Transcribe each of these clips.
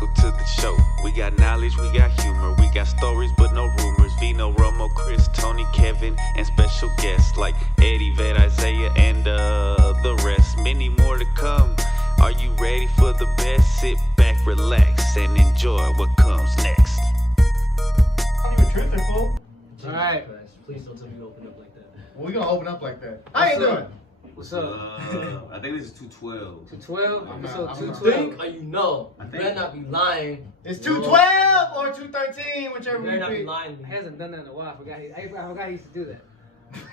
welcome to the show. We got knowledge, we got humor, we got stories but no rumors. Vino, Romo, Chris, Toney, Kevin, and special guests like Eddie, Vet, Isaiah, and the rest. Many more to come. Are you ready for the best? Sit back, relax, and enjoy what comes next. I'm even tripping, fool. All right. Please don't tell me to open up like that. Well, we gonna open up like that. How you doing? What's up? I think this is 212. 212? I'm Episode not- 212. Think or you know. I You think- better not be lying. It's 212 or 213, whichever You we better not be be. lying. He hasn't done that in a while. I forgot he used to do that.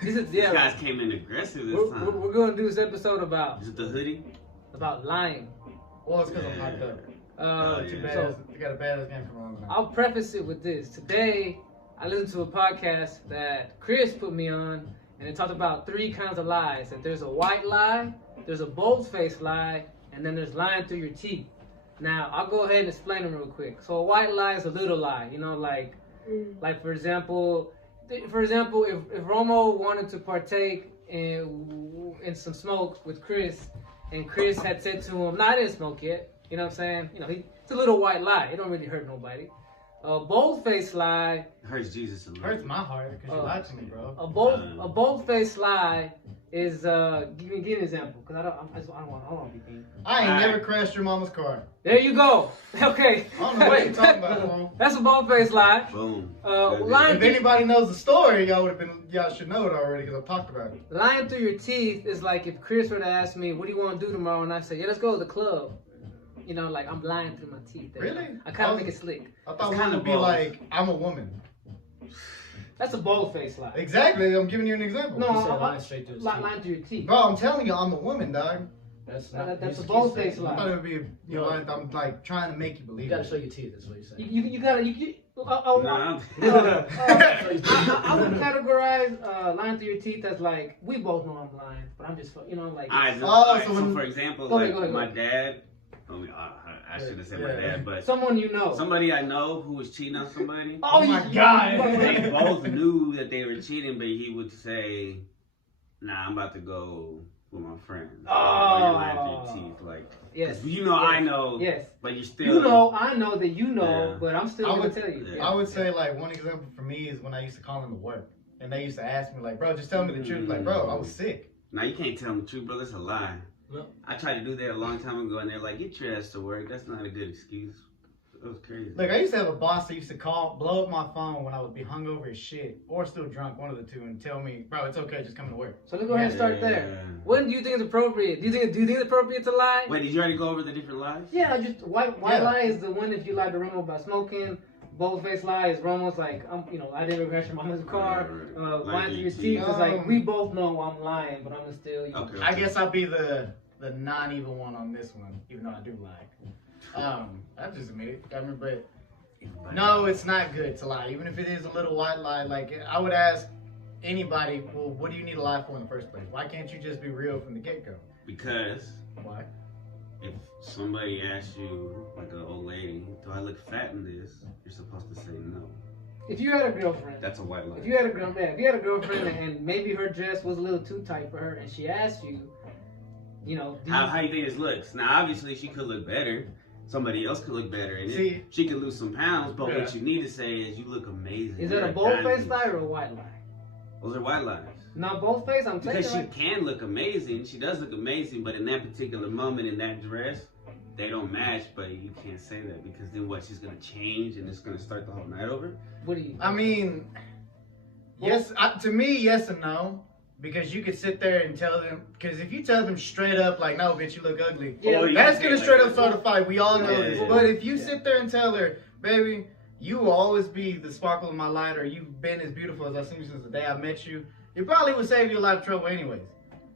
This is, These yeah. guys came in aggressive this We're time. going to do this episode Is it the hoodie? about lying. Well, it's because I'm locked up. Too Bad So you got a badass game from on. I'll preface it with this. Today, I listened to a podcast that Chris put me on, and it talked about 3 kinds of lies. That there's a white lie, there's a bold-faced lie, and then there's lying through your teeth. Now, I'll go ahead and explain them real quick. So a white lie is a little lie, you know, like for example, if Romo wanted to partake in some smoke with Chris, and Chris had said to him, "Nah, I didn't smoke yet." You know what I'm saying? You know, it's a little white lie. It don't really hurt nobody. A bold-faced lie. It hurts Jesus a little. Hurts my heart because you lied to me, bro. A bold-faced lie is give me an example, because I don't want to be mean. I ain't Alright. never crashed your mama's car. There you go. Okay. I don't know what you're talking about, bro. That's a bold-faced lie. Boom. Lying If anybody knows the story, y'all should know it already because I've talked about it. Lying through your teeth is like if Chris were to ask me, "What do you want to do tomorrow?" and I say, "Yeah, let's go to the club." You know, like I'm lying through my teeth. There. Really? I kind of make it slick. I thought It's it kinda would be bold. like, I'm a woman. That's a bold-faced lie. Exactly, I'm giving you an example. No, You said lying straight through his teeth. lying through your teeth. Bro, I'm telling you, I'm a woman, dog. That's not. That's a you bold-faced said- I thought it lie. would be, I'm like trying to make you believe You gotta it. show your teeth. That's what you're saying. You gotta. Nah, I would categorize lying through your teeth as like we both know I'm lying, but I'm just like. so for example, Go ahead, like go ahead. my dad. I should have said my dad, but Someone you know. somebody I know who was cheating on somebody. Oh my God. They both knew that they were cheating, but he would say, "Nah, I'm about to go with my friends." Oh. You're lying through your teeth, like. Yes. You know, Yes. I know. Yes. But you're still. You know, I know that you know, Yeah. but I'm still I gonna would- tell you. yeah. I would say like one example for me is when I used to call them to work, and they used to ask me like, "Bro, just tell me the truth." Like, bro, I was sick. Now you can't tell them the truth, bro. That's a lie. No. I tried to do that a long time ago, and they're like, "Get your ass to work." That's not a good excuse. It was crazy. Look, I used to have a boss that used to blow up my phone when I would be hungover as shit, or still drunk, one of the two, and tell me, "Bro, it's okay, just come to work." So let's go ahead and start there. When do you think it's appropriate? Do you think it's appropriate to lie? Wait, did you already go over the different lies? Yeah, just white Yeah. lie is the one if you lied to Romo about smoking. Bold-faced lie is Romo's like, I didn't crash your mama's car. Right. Lying through your teeth is like, we both know I'm lying, but I'm gonna still. Okay. I guess I'll be the non-evil one on this one, even though I do lie. I just admit it. I mean, but no, it's not good to lie, even if it is a little white lie. Like I would ask anybody, well, what do you need to lie for in the first place? Why can't you just be real from the get-go? Because Why? if somebody asks you, like an old lady, "Do I look fat in this?" you're supposed to say no. If you had a girlfriend, That's a white lie. if you had a girlfriend and maybe her dress was a little too tight for her, and she asked you, do you, How you think this looks? Now, obviously, she could look better. Somebody else could look better in See- it. She could lose some pounds, but Yeah. what you need to say is, "You look amazing." is that You're a bold-faced diamond." lie or a white lie? Those are white lies. Not bold-faced. I'm Because she taking can look amazing. She does look amazing, but in that particular moment, in that dress, they don't match. But you can't say that because then what? She's gonna change and it's gonna start the whole night over. What do you? I mean, yes, to me, yes and no. Because you could sit there and tell them, because if you tell them straight up, like, "No, bitch, you look ugly," Yeah, Or you that's can gonna say straight like up start a fight. We all know Yeah, this. yeah. But if you sit there and tell her, "Baby, you will always be the sparkle of my light," or "You've been as beautiful as I've seen you since the day I met you," it probably would save you a lot of trouble anyways.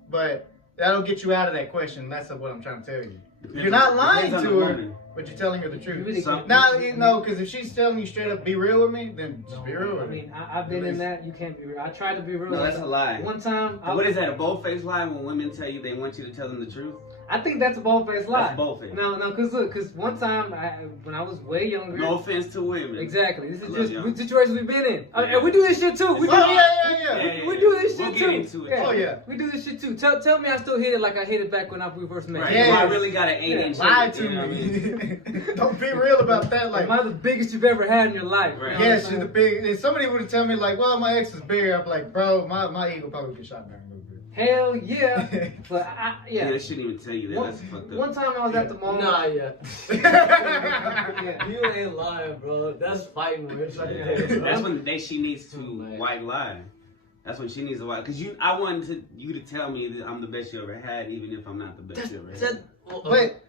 But that'll get you out of that question. That's what I'm trying to tell you. Depends You're not on- lying depends on to the her, woman. but you're telling her the You truth. really Some- can't- Now, because if she's telling you straight up, "Be real with me," then just be real I with me. mean, I've been in that. You can't be real. I tried to be real. No, that's a lie. One time, What is that? A bold-faced lie when women tell you they want you to tell them the truth? I think that's a bold-faced lie. That's bold-faced. No, cause look, one time when I was way younger. No offense to women. Exactly. This I is love just y'all. situations we've been in. And we do this shit too. We do, Yeah. we do this shit We'll too. get into it. Yeah. Oh, yeah. We do this shit too. Tell me I still hit it like I hit it back when we first met. Right. Yes. Well, I really got an 8-inch. Lie to you know what I mean? me. Don't be real about that. Like, Like, am I the biggest you've ever had in your life? Right. You know yes, what you're I'm the big. If somebody would have told me like, well, my ex is bigger, I'm like, bro, my ego probably get shot down a little bit. Hell yeah. But Yeah, they shouldn't even tell you that. That's fucked up. One time I was at the mall. Nah, yeah. Yeah. You ain't lying, bro. That's fighting words right Yeah. there, bro. That's when the day she needs to Man. white lie. That's when she needs to white. Cause I wanted you to tell me that I'm the best you ever had, even if I'm not the best you ever had. But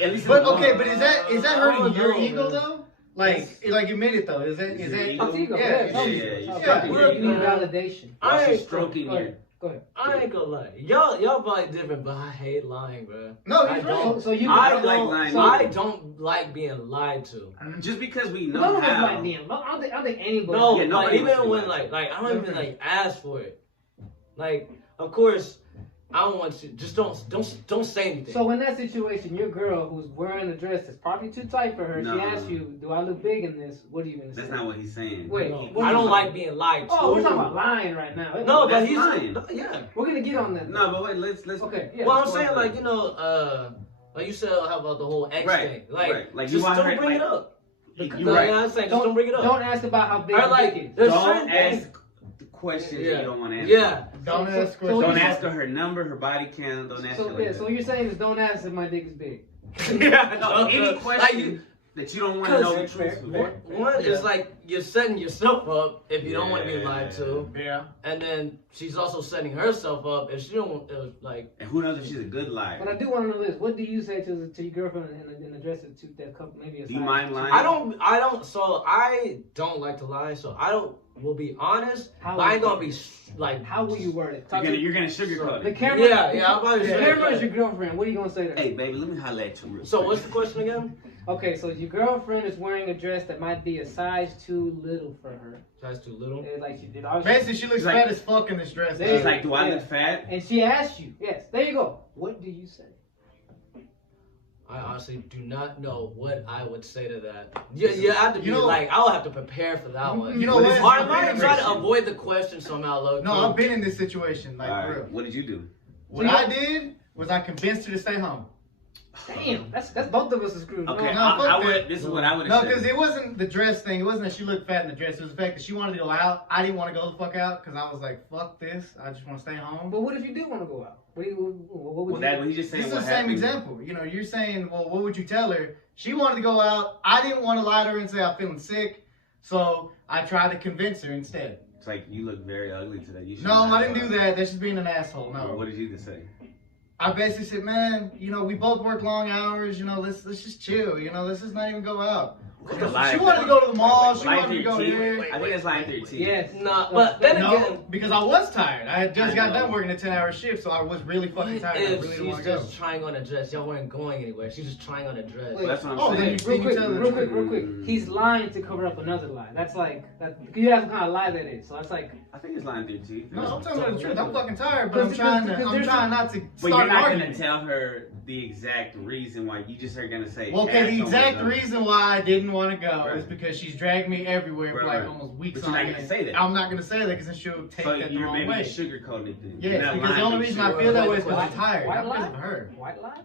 At least but in the okay, moment. but is that I hurting don't your know, ego man. though? Like admit it though. Is that Is is it that? ego? It's ego, Yeah, yeah. you're Yeah. stroking Look, your You need man. validation. While I she's ain't- stroking Go your. ahead. Go ahead. I ain't gonna lie. Y'all probably different, but I hate lying, bro. No, I he's don't. right. So you I don't like don't lying. I don't like being lied to. Just because we know none of us how. like me. I don't think anybody. No, Yeah, like nobody wants even to when lie. like I don't even like ask for it. Like, of course, I don't want you. Just don't say anything. So in that situation, your girl who's wearing a dress that's probably too tight for her, No. she asks you, "Do I look big in this?" What are you gonna say? That's not what he's saying. Wait, No, what I you don't saying? like being lied to. Oh, we're talking about lying right now. No, but That's he's lying. yeah. We're gonna get on that. No, but wait, let's. Okay. Yeah. Well, I'm let's go saying on like that. like you said how about the whole X Right, thing. Like, right. Like, you just want don't her, bring it like- up. You're You know right. what I'm saying? Just don't bring it up. Don't ask about how big Or your like, dick is. there's Don't certain ask things. the questions Yeah. that you don't want to answer. Yeah. Don't So- ask so questions. Don't you- ask her her number, her body count. Don't ask her So like yeah. that. So you're saying is don't ask if my dick is big. Yeah. No, any Like, question that you don't want to know the Fair, truth. fair. One is like you're setting yourself up if you don't want to be lied to, Yeah. and then she's also setting herself up if she don't like. And who knows if she's a good But liar? I do want to know this. What do you say to your girlfriend and address it to that couple? Maybe a Do you side- mind lying? I don't. So I don't like to lie. So I don't. Will be honest. How But I ain't will gonna you- be like. How will you word it? Talk You're gonna to sugarcoat the it. camera. Yeah, I'm about to The say camera that. is your girlfriend. What are you gonna say to her? Hey, baby, let me holler at you real So quick. what's the question again? Okay, so your girlfriend is wearing a dress that might be a size too little for her. That's too little. Like she did. Obviously, Basically, she looks She's like- fat as fuck in this dress. There She's like, do I Yeah. look fat? and she asked you. Yes, there you go. What do you say? I honestly do not know what I would say to that. You have to be You know- like, I'll have to prepare for that one. You know What what? is- Or am I I've been trying in to this- avoid the question somehow, low No, I've been in this situation. Like, All for real. right, what did you do? What I did was I convinced her to stay home. Damn, that's both of us are screwed. Okay, No, I fuck would. that. This is what I would No, have because said. it wasn't the dress thing. It wasn't that she looked fat in the dress. It was the fact that she wanted to go out. I didn't want to go the fuck out because I was like, fuck this. I just want to stay home. But what if you did want to go out? What would Well, you? that he just saying This is what the same happened. example. You know, you're saying, well, what would you tell her? She wanted to go out. I didn't want to lie to her and say I'm feeling sick. So I tried to convince her instead. It's like you look very ugly today. You should No, not I didn't go do out. that. That's just being an asshole. Well, No. what did you just say? I basically said, man, you know, we both work long hours. You know, let's just chill. You know, let's just not even go out. What's She the lie? wanted to go to the mall. She Lying wanted to through go your teeth? here. I think it's lying through your teeth. Yes. Nah, but then No, again, because I was tired. I had just I got know. done working a 10-hour shift, so I was really fucking what tired. I if really didn't she's want to go. just trying on a dress? Y'all weren't going anywhere. She's just trying on a dress. Wait. That's what I'm Oh, saying. then Real you quick, tell the real quick. He's lying to cover up another lie. That's like that. You ask what kind of lie that is. So that's like. I think it's lying through your teeth. No, I'm telling her the truth. I'm fucking tired, but I'm Because trying there's not to But you're start not arguing. gonna tell her the exact reason why. You just are gonna say. Well, okay, "Yeah, the someone's exact done it." reason why I didn't want to go Right. is because she's dragged me everywhere for Right, like right. almost weeks But you're on not gonna end. say that. I'm not gonna say that because then she'll take So that the you're wrong maybe way. sugarcoating it then. Yes, You're not because the lying only to reason you. I feel that way is because White- I'm tired. white Not because lie? of her. White lie?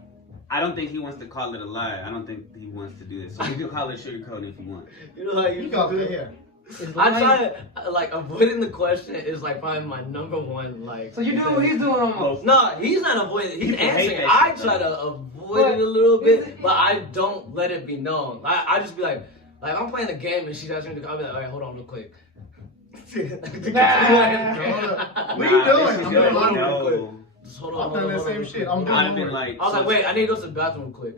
I don't think he wants to call it a lie. I don't think he wants to do this. So you can call it sugarcoating if you want. You know how You go through it, yeah. Is I lying- try to, like, avoiding the question is like probably my number one, like. So you're doing what he's doing almost. No, he's not avoiding it. He's People hate answering. that I shit, try though. to avoid But it a little is bit, it- but I don't let it be known. I just be like I'm playing a game and she's asking me to. I'll be like, all right, hold on real quick. What are you doing? I'm doing laundry real quick. No. Just hold on. I'm hold doing on, the hold on same real shit. quick. I'm doing I've been homework. like. I was like, wait, I need to go to the bathroom real quick.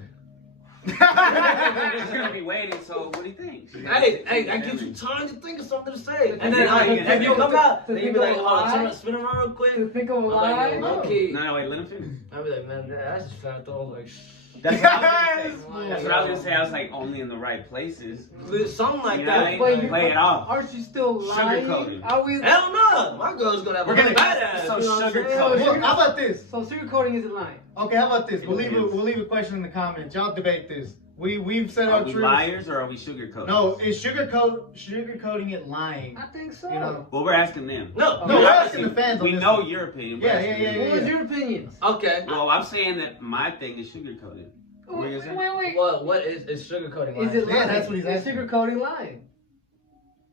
She's gonna be waiting. So what do you think? Hey, that gives you time to think of something to say. And then Now you if you come out, to then you think be of like, a oh, lie? spin around real quick. To think of a I'm like, lie? yo, low key. No, wait, let him finish. I'll be like, man, that's just fat though. Like, shh. That's what I was Yes, gonna say. That's what I was gonna say. I was like, only in the right places. Something like You know what I that. mean? Wait, Play it off. Aren't you still lying? Sugarcoating. Are we? Hell no! My girl's gonna have We're a gonna- badass. so you know what I'm saying? sugarcoated. Well, how about this? So sugarcoating isn't lying. Okay, how about this? We'll It leave is. a question in the comments. Y'all debate this. We've said Are our we truth. liars or are we sugarcoating? No, is sugarcoating it lying? I think so. You know. Well, we're asking them. No. No, we're we're asking asking the fans. We on this know one. your opinion. Yeah, we're asking yeah, them. What was your opinions? Okay. Well, I'm saying that my thing is sugarcoated. What were you Wait, saying? wait. What is sugarcoating? Is it Yeah, lying? that's what he's Is asking. sugarcoating lying?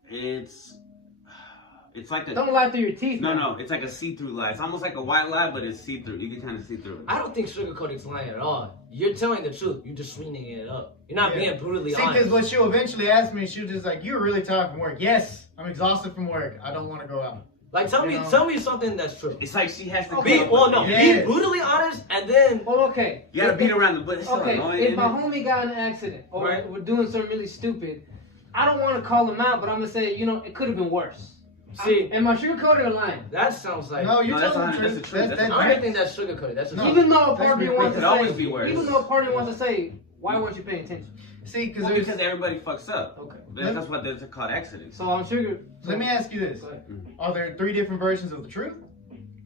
It's like a Don't lie through your teeth. no, now. no. It's like a see-through lie. It's almost like a white lie, but it's see-through. You can kind of see through it. I don't think sugarcoating's lying at all. You're telling the truth. You're just sweetening it up. You're not Yeah. being brutally See, because honest. what she'll eventually ask me, she'll just like, "You're really tired from work." Yes, I'm exhausted from work. I don't want to go out. Like tell You know. me something that's true. It's like she has to Be come up well, with no. it. Yeah. Be brutally honest, and then Well, okay. You gotta beat around the bush. It's so Okay, annoying. if isn't my it? homie got in an accident or Right. we're doing something really stupid, I don't want to call him out, but I'm gonna say, you know, it could have been worse. see Am I sugarcoating or lying? that sounds like. No, you're No, that's telling not- the that's truth. the truth. That's I the don't think that's sugarcoating. That's just No. Even though a That's part of me been- wants it to could always say, be worse. even though a part of me wants to say, why weren't you paying attention? See, because Well, there's. because everybody fucks up. Okay. That's what they're called accidents. So I'm sugar. So, Let me ask you this: Go ahead. Are there 3 different versions of the truth?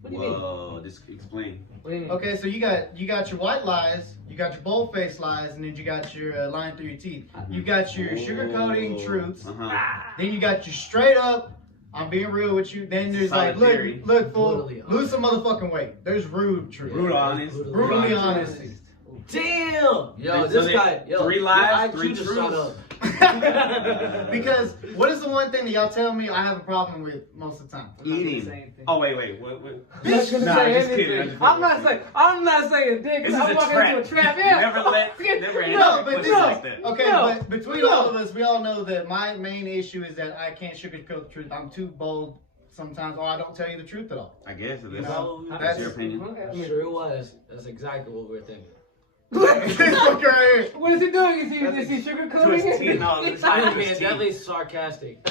What do you mean? Whoa, just explain. What do you mean? Okay, so you got your white lies, you got your bold faced lies, and then you got your lying through your teeth. You got your sugarcoating truths. Uh-huh. Then you got your straight up. I'm being real with you. Then there's like, Solid theory. look, fool, Brutally lose some motherfucking weight. There's rude truth. Brutal honest. Brutally honest. Damn. Yo, So this they- guy. Yo, 3 your lies, IQ 3 just truths. shot up. Because what is the one thing that y'all tell me I have a problem with most of the time? I'm not gonna say Eating. anything. Oh wait. What? I'm not Bitch, gonna nah, say just kidding, anything. I'm just I'm not kidding. saying. I'm not saying dick. This is I'm a walking trap. into a trap. Yeah. Never end No, up but with this it is like that. okay. No. But between all of us, we all know that my main issue is that I can't sugarcoat the truth. I'm too bold sometimes, or I don't tell you the truth at all. I guess You that's, know, that's your opinion. Okay, I I'm mean, sure it was. That's exactly what we were thinking. This fucker right here. what is he doing? Is he sugarcoating Twisting it? all the I time. mean, definitely sarcastic.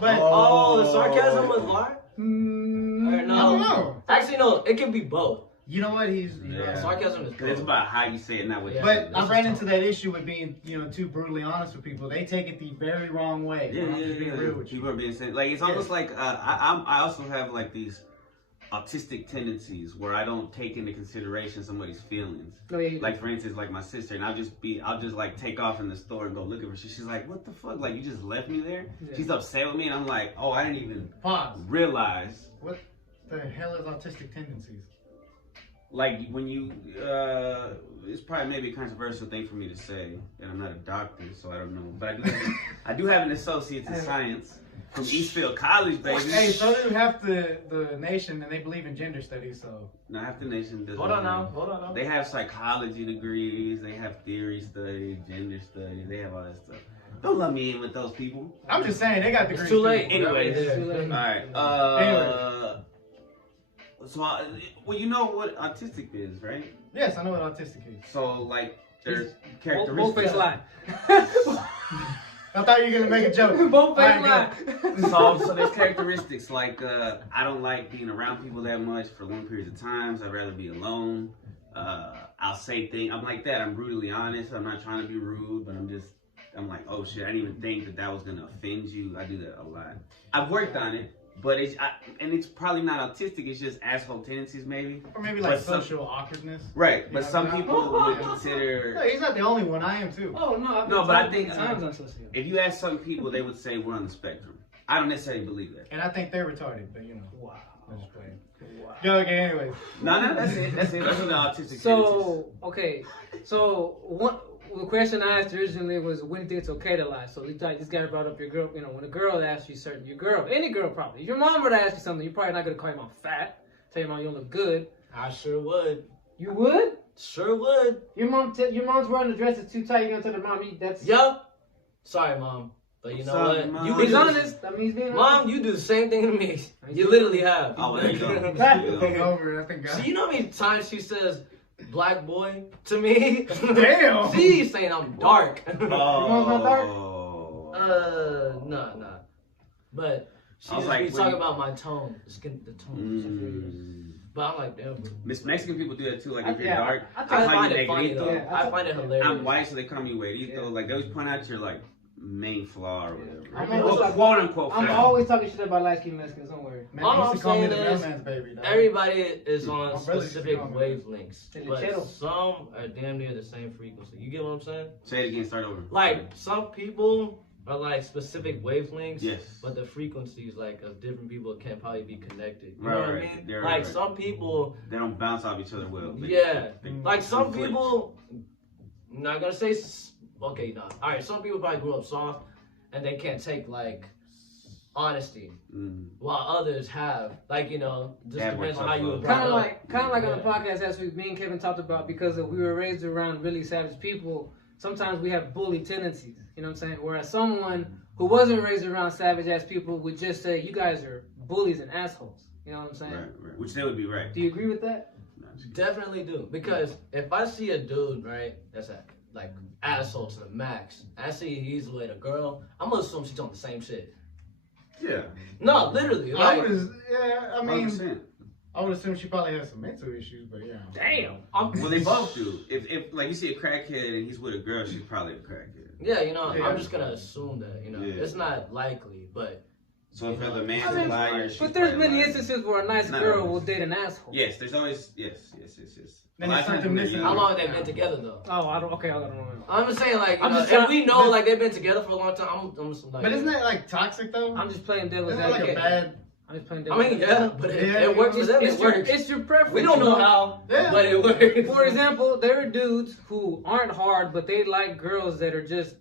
But Oh, the sarcasm was lie? Mm, Or I no? don't know. Actually, no. It can be both. You know what? He's. Yeah. Sarcasm is Because it's both. about how you say it, not what you But say. I ran into that issue with being, too brutally honest with people. They take it the very wrong way. Yeah, I'm just being real with you. People are being sent. Like it's almost like I also have like these autistic tendencies where I don't take into consideration somebody's feelings. Oh, yeah, you Like for instance, like my sister, and I'll just like take off in the store and go look at her. She's like, "What the fuck? Like you just left me there?" Yeah. She's upset with me, and I'm like, "Oh, I didn't even Pause. realize." What the hell is autistic tendencies? Like when you, it's probably maybe a controversial thing for me to say, and I'm not a doctor, so I don't know. But I do have an associate's in science from Eastfield College, baby. Hey, so do half the nation, and they believe in gender studies. So No, half the nation doesn't. Hold on now. They have psychology degrees. They have theory studies, gender studies. They have all that stuff. Don't let me in with those people. I'm just saying they got It's degrees. too late. Anyways. It's too late. All right. Anyways. So, well, you know what autistic is, right? Yes, I know what autistic is. So, like, there's Both face characteristics. lie. I thought you were gonna make a joke. Both face All right, lie. So there's characteristics like I don't like being around people that much for long periods of times. I'd rather be alone. I'll say things. I'm like that. I'm brutally honest. I'm not trying to be rude, but I'm like, oh shit, I didn't even think that was gonna offend you. I do that a lot. I've worked on it, but it's probably not autistic. It's just asshole tendencies, maybe. Or maybe like But some- social awkwardness. Right, but Yeah, some I mean, people would No, consider. he's not the only one. I am too. Oh no! I've been No, but I told think, many times on social media. If you ask some people, they would say we're on the spectrum. I don't necessarily believe that. And I think they're retarded, but Wow. I'm just playing. Wow. Go again, anyways. No, that's it. Those are the autistic tendencies. So okay, so the question I asked originally was when do you think it's okay to lie? So this guy brought up your girl. When a girl asks you certain, your girl, any girl probably. If your mom were to ask you something, you're probably not gonna call your mom fat. Tell your mom you don't look good. I sure would. You would? Sure would. Your mom's wearing the dress that's too tight. You're gonna tell her mom, that's. Yup. Sorry, mom. But you know Sorry, what? Mom. You He's do- honest. That means being Mom, honest. you do the same thing to me. You literally have. Oh, well, there you go. Over, I think. So you know how many times she says "black boy" to me? Damn. She's saying I'm dark. mom's not dark? Nah. But she I was just like, be when talking you- about my tone, the tone. But I'm like, damn. Mexican people do that too. Like if you're dark, I call find you it funny negrito. though. Yeah, I find it hilarious. I'm white, so they call me güerito. Like they always point out your like main flaw or whatever. I'm always like- quote unquote. I'm flaw. always talking shit about light skinned Mexicans. Don't worry. Man, All they used I'm to call me saying the is, mailman's baby. Dog. Everybody is on My brother used to specific call me wavelengths, that. but Chelo. some are damn near the same frequency. You get what I'm saying? Say it again. Start over. Like some people are like specific wavelengths, Yes. but the frequencies like of different people can probably be connected. You Right, know what I right. mean? They're Like right. some people, They don't bounce off each other well. yeah. They Like some conflict. people, I'm not gonna say. Okay, no. All right. Some people probably grew up soft, and they can't take like honesty, Mm. while others have. Like just That depends works on how out you well. were brought Kind of up. like on the podcast last week, me and Kevin talked about because we were raised around really savage people. Sometimes we have bully tendencies. You know what I'm saying? Whereas someone who wasn't raised around savage ass people would just say, "You guys are bullies and assholes." You know what I'm saying? Right. Which they would be right. Do you agree with that? Definitely do, because if I see a dude right that's like asshole to the max, I see he's with a girl, I'm gonna assume she's on the same shit. Yeah. No, literally. I Like, would, yeah. I mean, 100%. I would assume she probably has some mental issues, but yeah. Damn. Well, they both do. If like you see a crackhead and he's with a girl, she's probably a crackhead. yeah, Yeah. I'm just gonna assume that. Yeah. It's not likely, but So if the man's I mean, a liar, she's But there's probably many lying. instances where a nice Not girl always. will date an asshole. Yes, there's always yes. Then A lot there's of times something when they're missing. young- how long have they been together though? Oh, I don't know. I'm just saying, like, I'm just if trying- we know like they've been together for a long time, I'm just like. But isn't that like toxic though? I'm just playing devil's Isn't that like a advocate. bad? I'm just playing I devil's mean, advocate. yeah, but Yeah, it works for It's, them. it's It your, works. it's your preference. We don't you know how, Yeah. but it works. For example, there are dudes who aren't hard, but they like girls that are just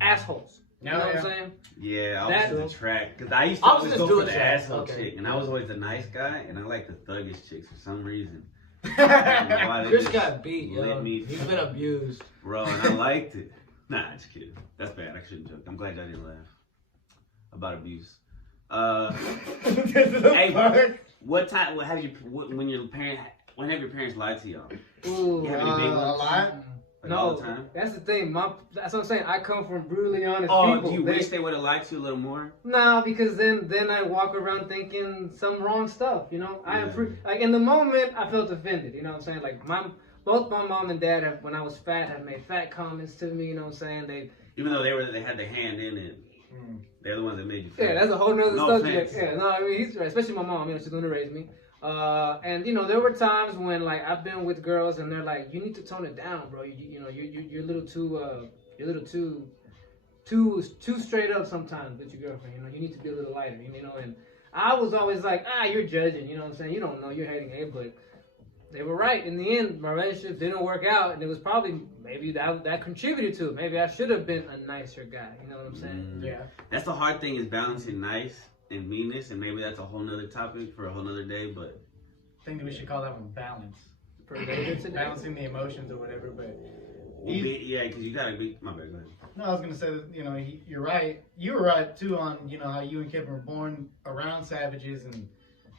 assholes. You know what I'm saying? Yeah, I That- was the track because I used to I was always just go for doing the that. asshole Okay. chick, and I was always the nice guy, and I like the thuggish chicks for some reason. I don't know why they Chris just got beat, yo. lit me, He's been abused. bro, and I liked it. Nah, just kidding. That's bad. I shouldn't joke. I'm glad y'all didn't laugh about abuse. Hey, what time? What have you? When your parent? When have your parents lied to y'all? Ooh, You have any big a ones? lot. Like all the no, time? that's the thing. That's what I'm saying. I come from brutally honest Oh, people. do you They- wish they would have lied to you a little more? Nah, because then I walk around thinking some wrong stuff. You know, I am Yeah. free. Like in the moment, I felt offended. You know what I'm saying? Like both my mom and dad have, when I was fat, have made fat comments to me. You know what I'm saying? Even though they had their hand in it, they're the ones that made you feel. Yeah, that's a whole nother No subject. offense. Yeah, no, I mean he's right, especially my mom. You know, she's gonna raise me. And there were times when like I've been with girls and they're like, you need to tone it down, bro. You're a little too straight up sometimes with your girlfriend. You know, you need to be a little lighter. You know, and I was always like, you're judging. You know what I'm saying? You don't know, you're hating. Hey, but they were right. In the end, my relationship didn't work out, and it was probably maybe that contributed to it. Maybe I should have been a nicer guy. You know what I'm saying? Yeah. That's the hard thing is balancing nice and meanness, and maybe that's a whole nother topic for a whole nother day. But I think that we should call that one balance. Pervaded today. Balancing the emotions or whatever. But yeah, because you gotta be. My bad. Go ahead. no, I was gonna say that you're right. You were right too on how you and Kevin were born around savages and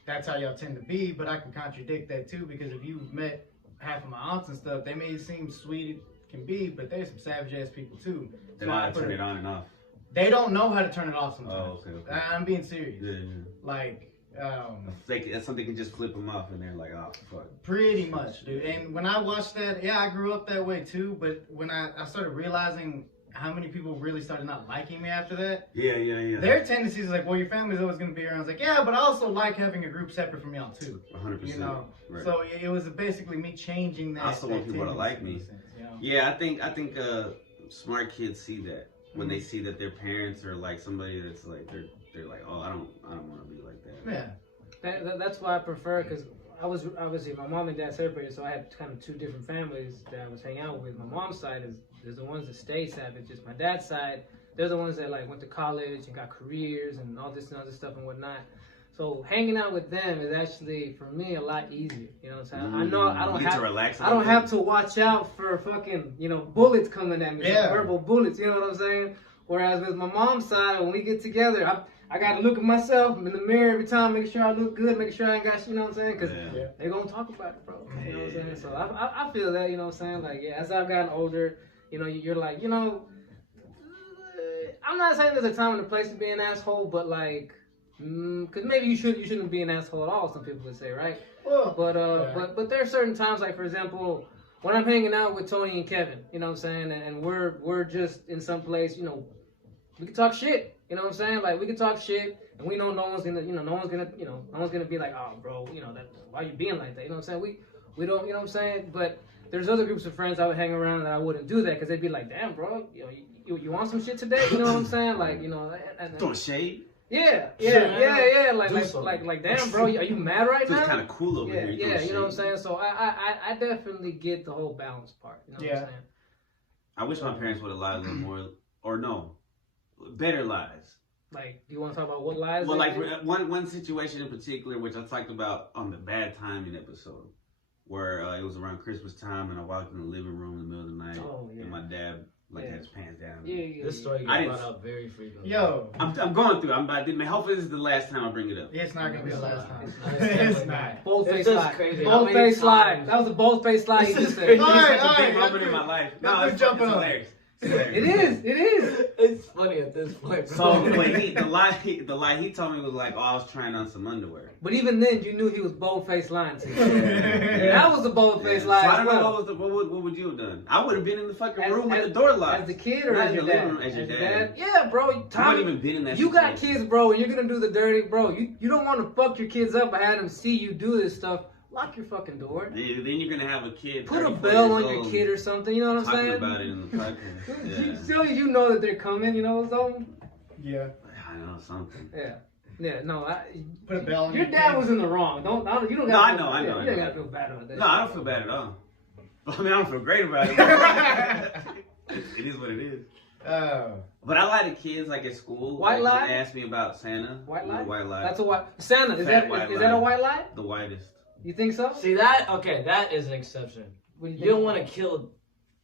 that's how y'all tend to be. But I can contradict that too because if you've met half of my aunts and stuff, they may seem sweet it can be, but there's some savage ass people too. They know how to turn it on and off. They don't know how to turn it off sometimes. Oh, okay. I'm being serious. Yeah. Like, That's something can just flip them off, and they're like, "Oh, fuck." pretty much, dude. And when I watched that, yeah, I grew up that way too. But when I started realizing how many people really started not liking me after that, Yeah. their tendencies is like, well, your family's always going to be around. I was like, yeah, but I also like having a group separate from y'all too. 100%. You know, Right. so it was basically me changing that. I also want that people to like tendency, me. you know? Yeah, I think smart kids see that when they see that their parents are like somebody that's like they're like, oh, I don't want to be like that. Yeah. That's why I prefer, because I was obviously my mom and dad separated, so I had kind of two different families that I was hanging out with. My mom's side is the ones that stayed savages. My dad's side, they're the ones that like went to college and got careers and all this and other stuff and whatnot. So hanging out with them is actually for me a lot easier. You know what I'm saying? I know I don't You get to have relax a I don't little have bit. to watch out for fucking bullets coming at me, some Yeah. verbal bullets. You know what I'm saying? Whereas with my mom's side, when we get together, I gotta look at myself in the mirror every time, make sure I look good, make sure I ain't got, you know what I'm saying? Because Yeah. they gonna talk about it, bro. You know what I'm saying? So I feel that, you know what I'm saying? Like, yeah, as I've gotten older, you're like, I'm not saying there's a time and a place to be an asshole, but like, because maybe you shouldn't be an asshole at all, some people would say, right? Well, But there are certain times, like for example, when I'm hanging out with Toney and Kevin, you know what I'm saying, and we're just in some place, you know, we can talk shit, you know what I'm saying, like we can talk shit, and we know no one's gonna be like, oh bro, you know that why you being like that, you know what I'm saying, we don't, you know what I'm saying, but there's other groups of friends I would hang around that I wouldn't do that because they'd be like, damn bro, you know, you want some shit today, you know what I'm saying, like, you know, and Throwing shade. Yeah, like damn, bro, are you mad right Feels now? kind of cool over here. Yeah, you know what I'm saying. So I definitely get the whole balance part. You know what I'm saying? I wish my parents would have lied a little more, or no, better lies. Like, do you want to talk about what lies? Well, like one situation in particular, which I talked about on the bad timing episode, where it was around Christmas time, and I walked in the living room in the middle of the night, and my dad had his pants down. This story gets brought up very frequently. Yo, I'm going through. Hopefully this is the last time I bring it up. it's not gonna be the last time. It's not. Bold face just slide. crazy. Bold face slide. That was a bold face slide. You just said. All right, all right. Big moment in my life. No, That's it's jumping on. hilarious. It is. It's funny at this point, bro. So the lie he told me was like, oh, I was trying on some underwear. But even then, you knew he was bold face lying to you. That was a bold face lie. So I as don't know well. what would you have done? I would have been in the fucking room with the door locked. As a kid or Not as your living dad? room, as your dad. Yeah, bro. You wouldn't even been in that You got situation. kids, bro, and you're gonna do the dirty, bro. You don't want to fuck your kids up by having them see you do this stuff. Lock your fucking door. Then you're gonna have a kid. Put a 34 bell years on your old kid or something. You know what I'm talking saying? about it in the podcast. So you know that they're coming. You know so. Yeah. I know something. Yeah. No. Put a bell on Your dad was in the wrong. You don't. No, I gotta know. You don't gotta feel bad about that. No, I don't feel bad at all. I mean, I don't feel great about it. It is what it is. But I lie to kids like at school. White like, lie? when they ask me about Santa. White lie. White lie. That's a white. Santa. Is Fat that white is that a lie. white lie? The whitest. You think so? See that is an exception. What do You don't want to kill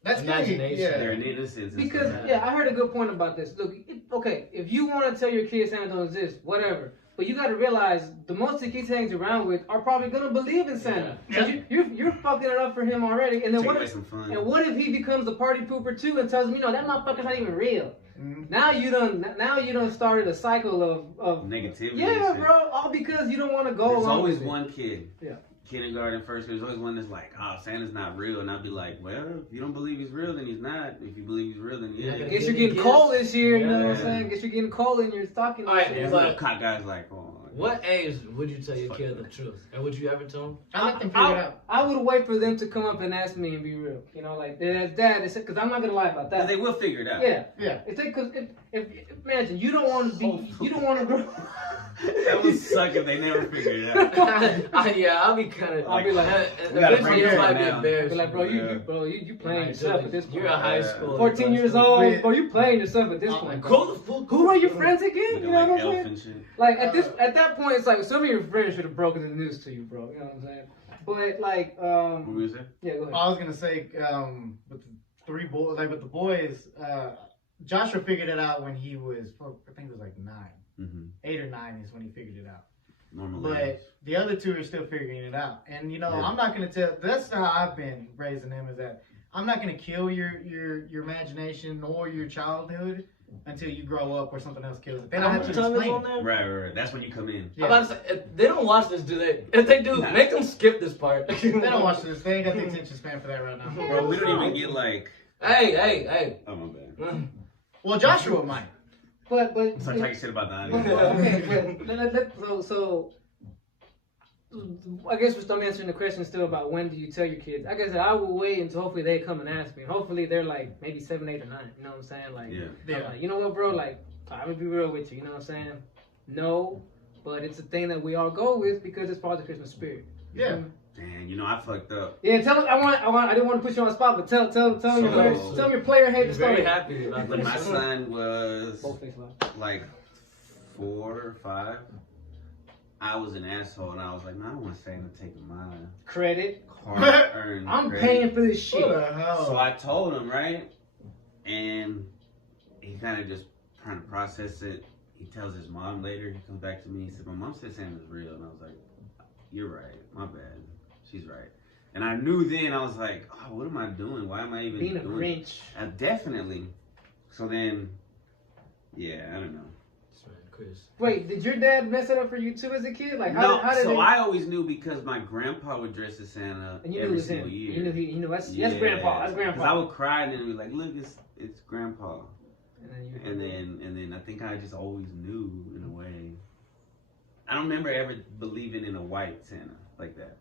That's imagination. They're Yeah. an innocence. and Because stuff. I heard a good point about this. Look, okay, if you want to tell your kids Santa don't exist, whatever. But you got to realize the most the kids hangs around with are probably gonna believe in Santa. Yeah. So you're fucking it up for him already. And then Take what away if some fun. what if he becomes a party pooper too and tells him, that motherfucker's not even real. Mhm. Now you done started a cycle of Negativity. yeah, and shit. bro. All because you don't want to go There's along always with it. one kid. Yeah. Kindergarten, first grade, there's always one that's like, oh, Santa's not real. And I'll be like, well, if you don't believe he's real, then he's not. If you believe he's real, then yeah. You're not Guess gonna you're getting Kids. cold this year. You know what I'm Yeah. saying? Guess you're getting cold in your stocking. All right, this Yeah, year. but- little cock guys like, oh. What age would you tell your kid the truth? And would you ever tell him? I let them figure it out. I would wait for them to come up and ask me and be real. Like, Dad, because I'm not gonna lie about Because that. they will figure it out. Yeah. Yeah. If imagine you don't want to be, you don't want to grow. That would suck if they never figured it out. I'll be kind of. I'll be like, we gotta eventually bring it it might up be now. embarrassing. Be like, bro, Yeah. you playing yourself at this point. You're a high Yeah. school. 14 years old, bro, you playing yourself at this Oh, point. Bro. Grow the fuck. Who are your friends again? Looking You know like what I'm elf saying? and shit. Like at that point, it's like some of your friends should have broken the news to you, bro. You know what I'm saying? But like, What were you saying? yeah, go ahead. I was gonna say, with the three boys, like with the boys, Joshua figured it out when he was, I think it was like 9, Mm-hmm. 8 or 9 is when he figured it out. Normally. But the other two are still figuring it out. And Yeah. I'm not gonna tell. That's how I've been raising them. Is that I'm not gonna kill your imagination or your childhood until you grow up or something else kills it. Then I have to explain. it. Right. That's when you come in. Yeah. I'm about to say, if they don't watch this, do they? If they do, Nah. make them skip this part. They don't watch this. They ain't got the attention span for that right now. Bro, we don't even get like. Hey. Oh, my bad. Well, Joshua might. But Start talking shit about the But, audience. okay, so I guess we're still answering the question still about when do you tell your kids. Like I said, I will wait until hopefully they come and ask me. Hopefully they're like maybe 7, 8, or 9. You know what I'm saying? Like, Yeah. I'm like, you know what, bro? Like, I'm gonna be real with you. You know what I'm saying? No, but it's a thing that we all go with because it's part of the Christmas spirit. You Yeah. feel me? Man, I fucked up. Yeah, tell them. I didn't want to put you on the spot, but tell them your player hater He's very story. happy about When my this. son was Both face love. like 4 or 5, I was an asshole and I was like, no, I don't want Santa taking my Credit. hard-earned I'm credit. paying for this shit. What the hell? So I told him, right? And he kind of just trying to process it. He tells his mom later. He comes back to me. He said, my mom said Santa's real. And I was like, you're right. My bad. She's right. And I knew then, I was like, oh, what am I doing? Why am I even Being a doing Grinch. Definitely. So then, yeah, I don't know. Chris. Wait, did your dad mess it up for you too as a kid? Like, No, how did so he... I always knew because my grandpa would dress as Santa And you knew it every was single him. year. You knew that's grandpa. That's grandpa. Because I would cry and then be like, look, it's grandpa. And then I think I just always knew in a way. I don't remember ever believing in a white Santa like that.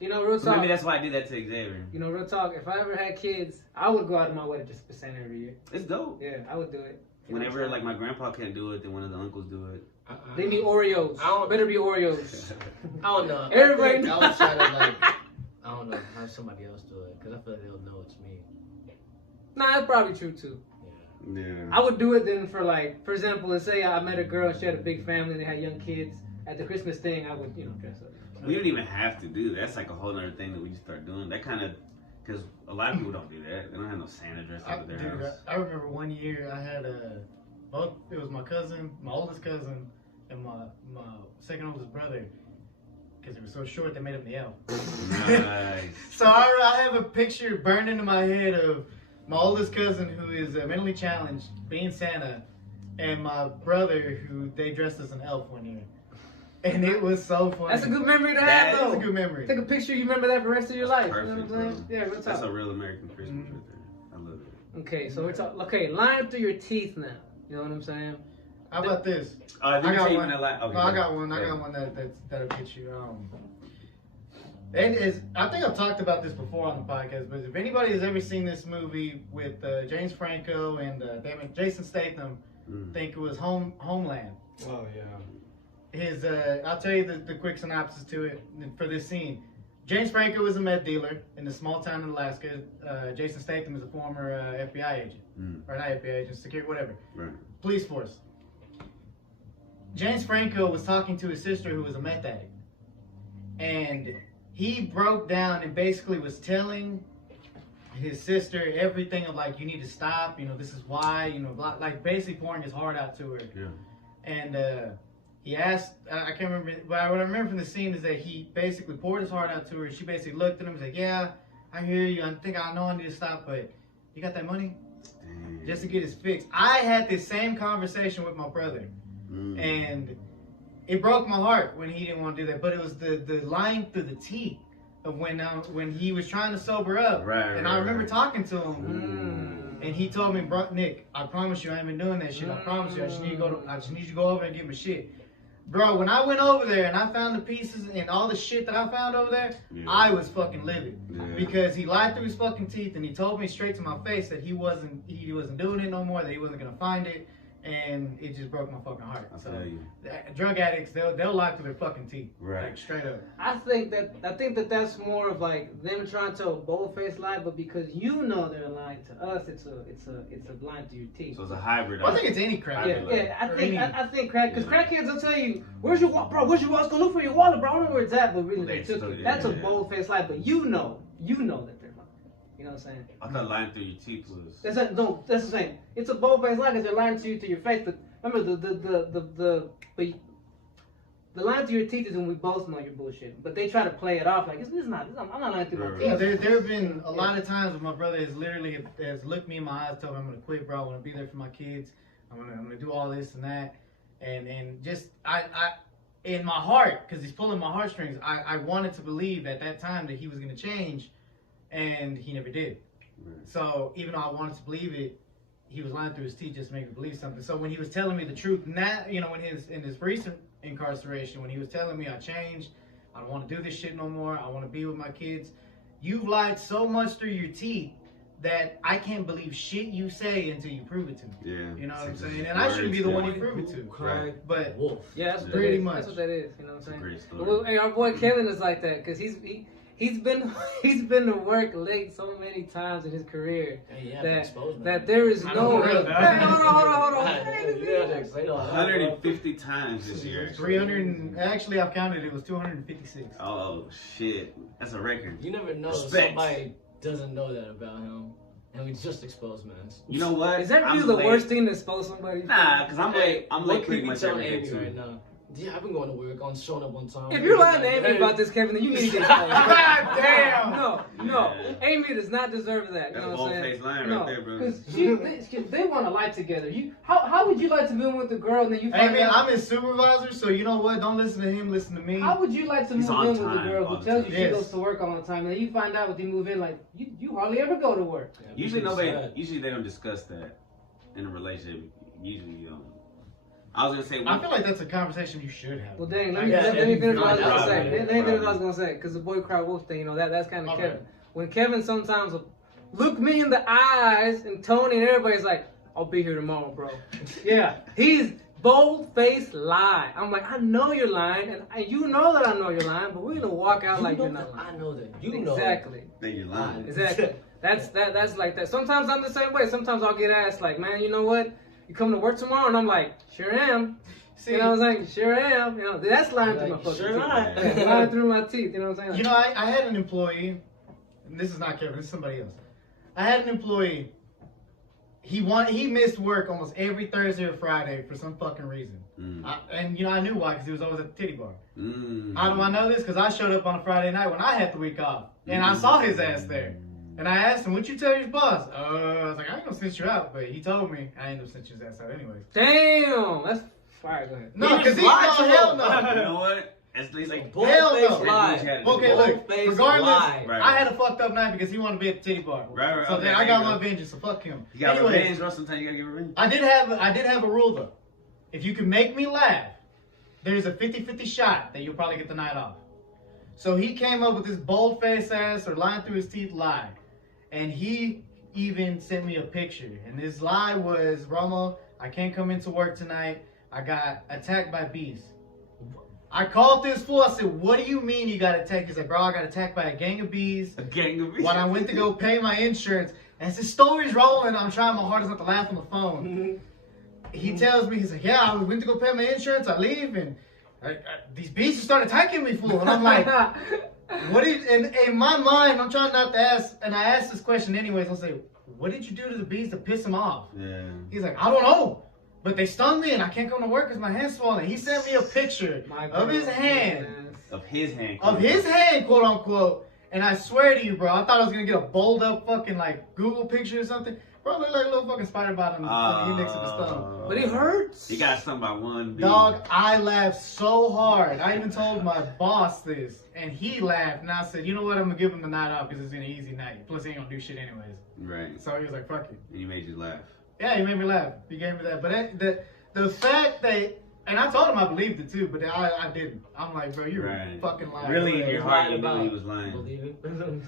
You know, real So talk. maybe that's why I did that to Xavier. You know, real talk. If I ever had kids, I would go out of my way to just be Santa every year. It's dope. Yeah, I would do it. You know Whenever what I'm like my grandpa can't do it, then one of the uncles do it. They need Oreos. I don't- Better be Oreos. I don't know. Everybody I knows. would try to like, I don't know, have somebody else do it because I feel like they'll know it's me. Nah, that's probably true too. Yeah. Yeah. I would do it then for like, for example, let's say I met a girl and she had a big family and they had young kids. At the Christmas thing, I would, dress up. We don't even have to do that. That's like a whole other thing that we just start doing. That kind of, because a lot of people don't do that. They don't have no Santa dressed up at their house. I remember one year I had it was my cousin, my oldest cousin, and my second oldest brother. Because it was so short, they made him the elf. Nice. So I have a picture burned into my head of my oldest cousin, who is mentally challenged, being Santa, and my brother, who they dressed as an elf one year. And it was so funny. That's a good memory to That have, though. That's a good memory. Take a picture, you remember that for the rest of your life. Perfect, You know what bro. I'm saying? Yeah, real That's talk. a real American Christmas right there. I love it. Okay, so we're talking. Okay, lying through your teeth now. You know what I'm saying? How about this? I I got say one. even okay, No, I got one. I got one that'll get you. It is. I think I've talked about this before on the podcast, but if anybody has ever seen this movie with James Franco and Jason Statham, think it was Homeland. Oh yeah. I'll tell you the quick synopsis to it for this scene. James Franco is a meth dealer in a small town in Alaska. Jason Statham is a former FBI agent, or not FBI agent, security, whatever, Right. police force. James Franco was talking to his sister who was a meth addict, and he broke down and basically was telling his sister everything of like, you need to stop, this is why, blah, like basically pouring his heart out to her. Yeah. And he asked, I can't remember, but what I remember from the scene is that he basically poured his heart out to her. She basically looked at him and was like, yeah, I hear you. I know I need to stop, but you got that money? Damn. Just to get his fix. I had this same conversation with my brother. And it broke my heart when he didn't want to do that. But it was the lying through the teeth of when he was trying to sober up. Right, and I remember talking to him. And he told me, bro, Nick, I promise you I ain't been doing that shit. I promise you. I just need you to go over and get my shit. Bro, when I went over there and I found the pieces and all the shit that I found over there, I was fucking livid. Yeah. Because he lied through his fucking teeth and he told me straight to my face that he wasn't doing it no more, that he wasn't gonna find it. And it just broke my fucking heart. I So tell you. drug addicts, they'll lie through their fucking teeth. Right. Like, straight up. I think that that's more of like them trying to bold-faced lie, but because you know they're lying to us, it's a blind to your teeth. So it's a hybrid. Well, I think it's any crap. Yeah, I think crack, because Yeah. crackheads will tell you, where's your wallet, bro? Where's your wallet? Go look for your wallet, bro. I don't know where it's at, but really they took it. That's a bold-faced lie, but you know that they're lying. You know what I'm saying? I thought lying through your teeth was. That's the same. It's a bold-faced lie because they're lying to you to your face, but remember the lying to your teeth is when we both know you're bullshit, but they try to play it off like I'm not lying through my Yeah, teeth. there have been a lot of times when my brother has literally looked me in my eyes, told me I'm gonna quit, bro. I want to be there for my kids. I'm gonna do all this and that, and just I in my heart, because he's pulling my heartstrings. I wanted to believe at that time that he was gonna change, and he never did. So even though I wanted to believe it, he was lying through his teeth just to make me believe something. So when he was telling me the truth, now in his recent incarceration, when he was telling me I changed, I don't want to do this shit no more, I want to be with my kids. You've lied so much through your teeth that I can't believe shit you say until you prove it to me. Yeah. You know what I'm saying? And I shouldn't be the one you prove it to. Right. But Wolf. Yeah, that's what Pretty that is. much. That's what that is. You know what I'm saying? Great story. Well, hey, our boy Kevin is like that because he's been to work late so many times in his career that there is no. I don't know. Hey, hold on. You gotta explain all that. 150 times this year. 300. Actually, I've counted. It was 256. Oh shit, that's a record. You never know if Respect. somebody doesn't know that about him, and we just exposed man. You know what? Is that I'm really the late. worst thing to expose somebody? Nah, cause I'm late. I'm What late could pretty you much tell every day Amy too. right now? Yeah, I've been going to work on showing up one time. If you're lying to Amy about this, Kevin, then you need to get fired. God damn. No. Yeah. Amy does not deserve that. You That's know a what I'm saying? bold-faced line No, right there, bro. because they want to lie together. How would you like to be with a girl and then you Hey find man, out? I'm his supervisor, so you know what? Don't listen to him, listen to me. How would you like to He's move on in with a time girl all who the tells time. you she Yes. goes to work all the time, and then you find out when you move in, like you hardly ever go to work? Usually they don't discuss that in a relationship. Usually you don't. I was gonna say. I feel like that's a conversation you should have. Well, dang, Like, let me finish what I was gonna say. Probably. Let me finish what I was gonna say, because the boy cry wolf thing, you know, that's kind of Okay. Kevin. When Kevin sometimes will look me in the eyes, and Tony and everybody's like, "I'll be here tomorrow, bro." Yeah, he's bold-faced lie. I'm like, I know you're lying, and you know that I know you're lying, but we're gonna walk out like you're not lying. I know that. You know. Exactly. that you're lying. Exactly. That's like that. Sometimes I'm the same way. Sometimes I'll get asked like, man, you know what? You coming to work tomorrow? And I'm like, sure am. See, You know what I'm saying? Sure am. You know, that's lying through my Like, fucking sure teeth. not. Yeah, lying through my teeth. You know what I'm saying? you know, I had an employee, and this is not Kevin, this is somebody else. I had an employee. He missed work almost every Thursday or Friday for some fucking reason. And you know, I knew why, because he was always at the titty bar. How do I know this? Because I showed up on a Friday night when I had the week off, and I saw his ass there. And I asked him, "What'd you tell your boss?" I was like, "I ain't gonna snitch you out," but he told me I ended up snitching his ass out anyways. Damn, that's fire. Go ahead. No, because he lied no, to hell him. no. You know what? It's like Like Hell no. bold-faced lie. Okay, look, Bold-faced regardless, lie. Right. I had a fucked up night because he wanted to be at the titty bar. Right, So okay, then I there got you my go. vengeance, so fuck him. You got Anyways, revenge, bro. Sometimes you gotta get revenge. I did have a rule though. If you can make me laugh, there's a 50-50 shot that you'll probably get the night off. So he came up with this bold-faced ass or lying through his teeth lie. And he even sent me a picture. And his lie was, "Romo, I can't come into work tonight. I got attacked by bees." I called this fool. I said, "What do you mean you got attacked?" He's like, "Bro, I got attacked by a gang of bees A gang of when I went to go pay my insurance." And his story's rolling. I'm trying my hardest not to laugh on the phone. He tells me, he's like, "Yeah, I went to go pay my insurance. I leave, and these bees start attacking me, fool." And I'm like, "What did?" And in my mind, I'm trying not to ask, and I asked this question anyways. I'll say, "What did you do to the bees to piss them off?" Yeah. He's like, "I don't know, but they stung me, and I can't come to work because my hand's swollen." He sent me a picture of his hand, Of his hand. quote unquote. And I swear to you, bro, I thought I was gonna get a bold up fucking like Google picture or something. Bro, it looked like a little fucking spider bite on the index of his thumb. But it hurts. He got stung by one bee. Dog, I laughed so hard. I even told my boss this, and he laughed. And I said, "You know what? I'm gonna give him the night off because it's an easy night. Plus, he ain't gonna do shit anyways." Right. So he was like, "Fuck it." And he made you laugh. Yeah, he made me laugh. He gave me that. But the fact that, and I told him I believed it too, but I didn't. I'm like, "Bro, you're Right. fucking lying." Really, in your heart, you Lying knew about he was lying. believing.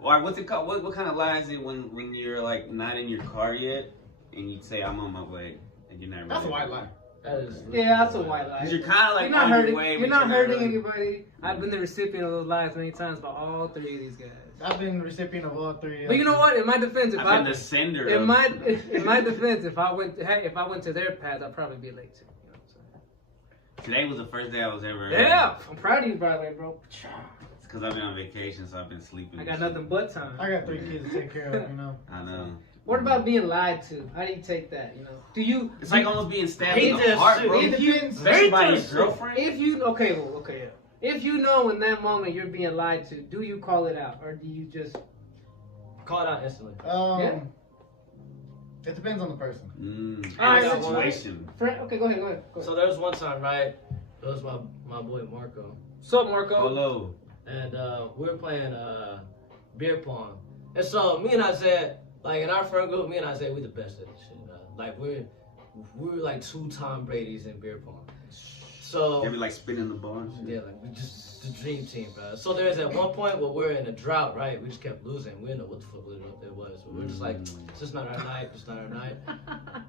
Or what's it called? What kind of lie is it when you're like not in your car yet and you say I'm on my way and you're not really? That's a white lie. That is. Yeah, that's a white lie. Because you're kind of like You're not on hurting. your way. You're but not hurting really. anybody. I've been the recipient of those lies many times by all three of these guys. I've been the recipient of all three. But you know what? In my defense, if I've I been the sender. in of- my defense, if I went to their path, I'd probably be late too. You know what I'm Today was the first day I was ever. saying? Yeah, I'm proud of you, by the way, bro. It's because I've been on vacation, so I've been sleeping. I got nothing but time. I got 3 kids to take care of, you know. I know. What about being lied to? How do you take that? You know, do you? It's like almost being stabbed He in the just- heart, bro. It depends. Especially by your If girlfriend. If you okay, yeah. If you know in that moment you're being lied to, do you call it out or do you just? Call it out instantly. Yeah. It depends on the person. All right, And so- the situation. Friend, okay, go ahead. So there was one time, right? It was my boy Marco, What's up, Marco? Hello. and we were playing beer pong. And so me and Isaiah, like in our friend group, me and Isaiah, we the best at this shit. Like we're like 2 Tom Brady's in beer pong. So They be like spinning the ball and shit. yeah, like we just the dream team, bro. So there's at one point where we're in a drought, right? We just kept losing. We didn't know what the fuck it was. We were just like, it's just not our night. It's not our night.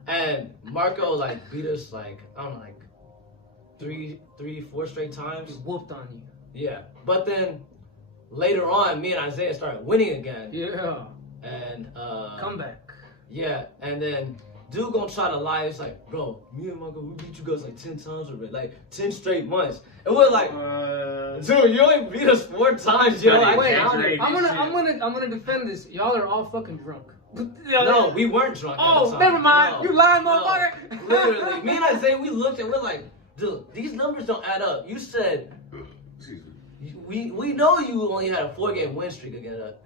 And Marco like beat us like I don't know, like 4 straight times. Just whooped on you. Yeah, but then later on, me and Isaiah started winning again. Yeah. And Comeback. yeah, and then dude gonna try to lie. It's like, bro, me and Marco, we beat you guys like 10 times already, like 10 straight months. And we're like, dude, you only beat us 4 times, yo. I Wait, counted. I'm gonna defend this. Y'all are all fucking drunk. No, we weren't drunk. at the Oh, time. never mind. No, You lying, no. motherfucker. Literally, me and Isaiah, we looked and we're like, dude, these numbers don't add up. You said Excuse me. we know you only had a 4-game win streak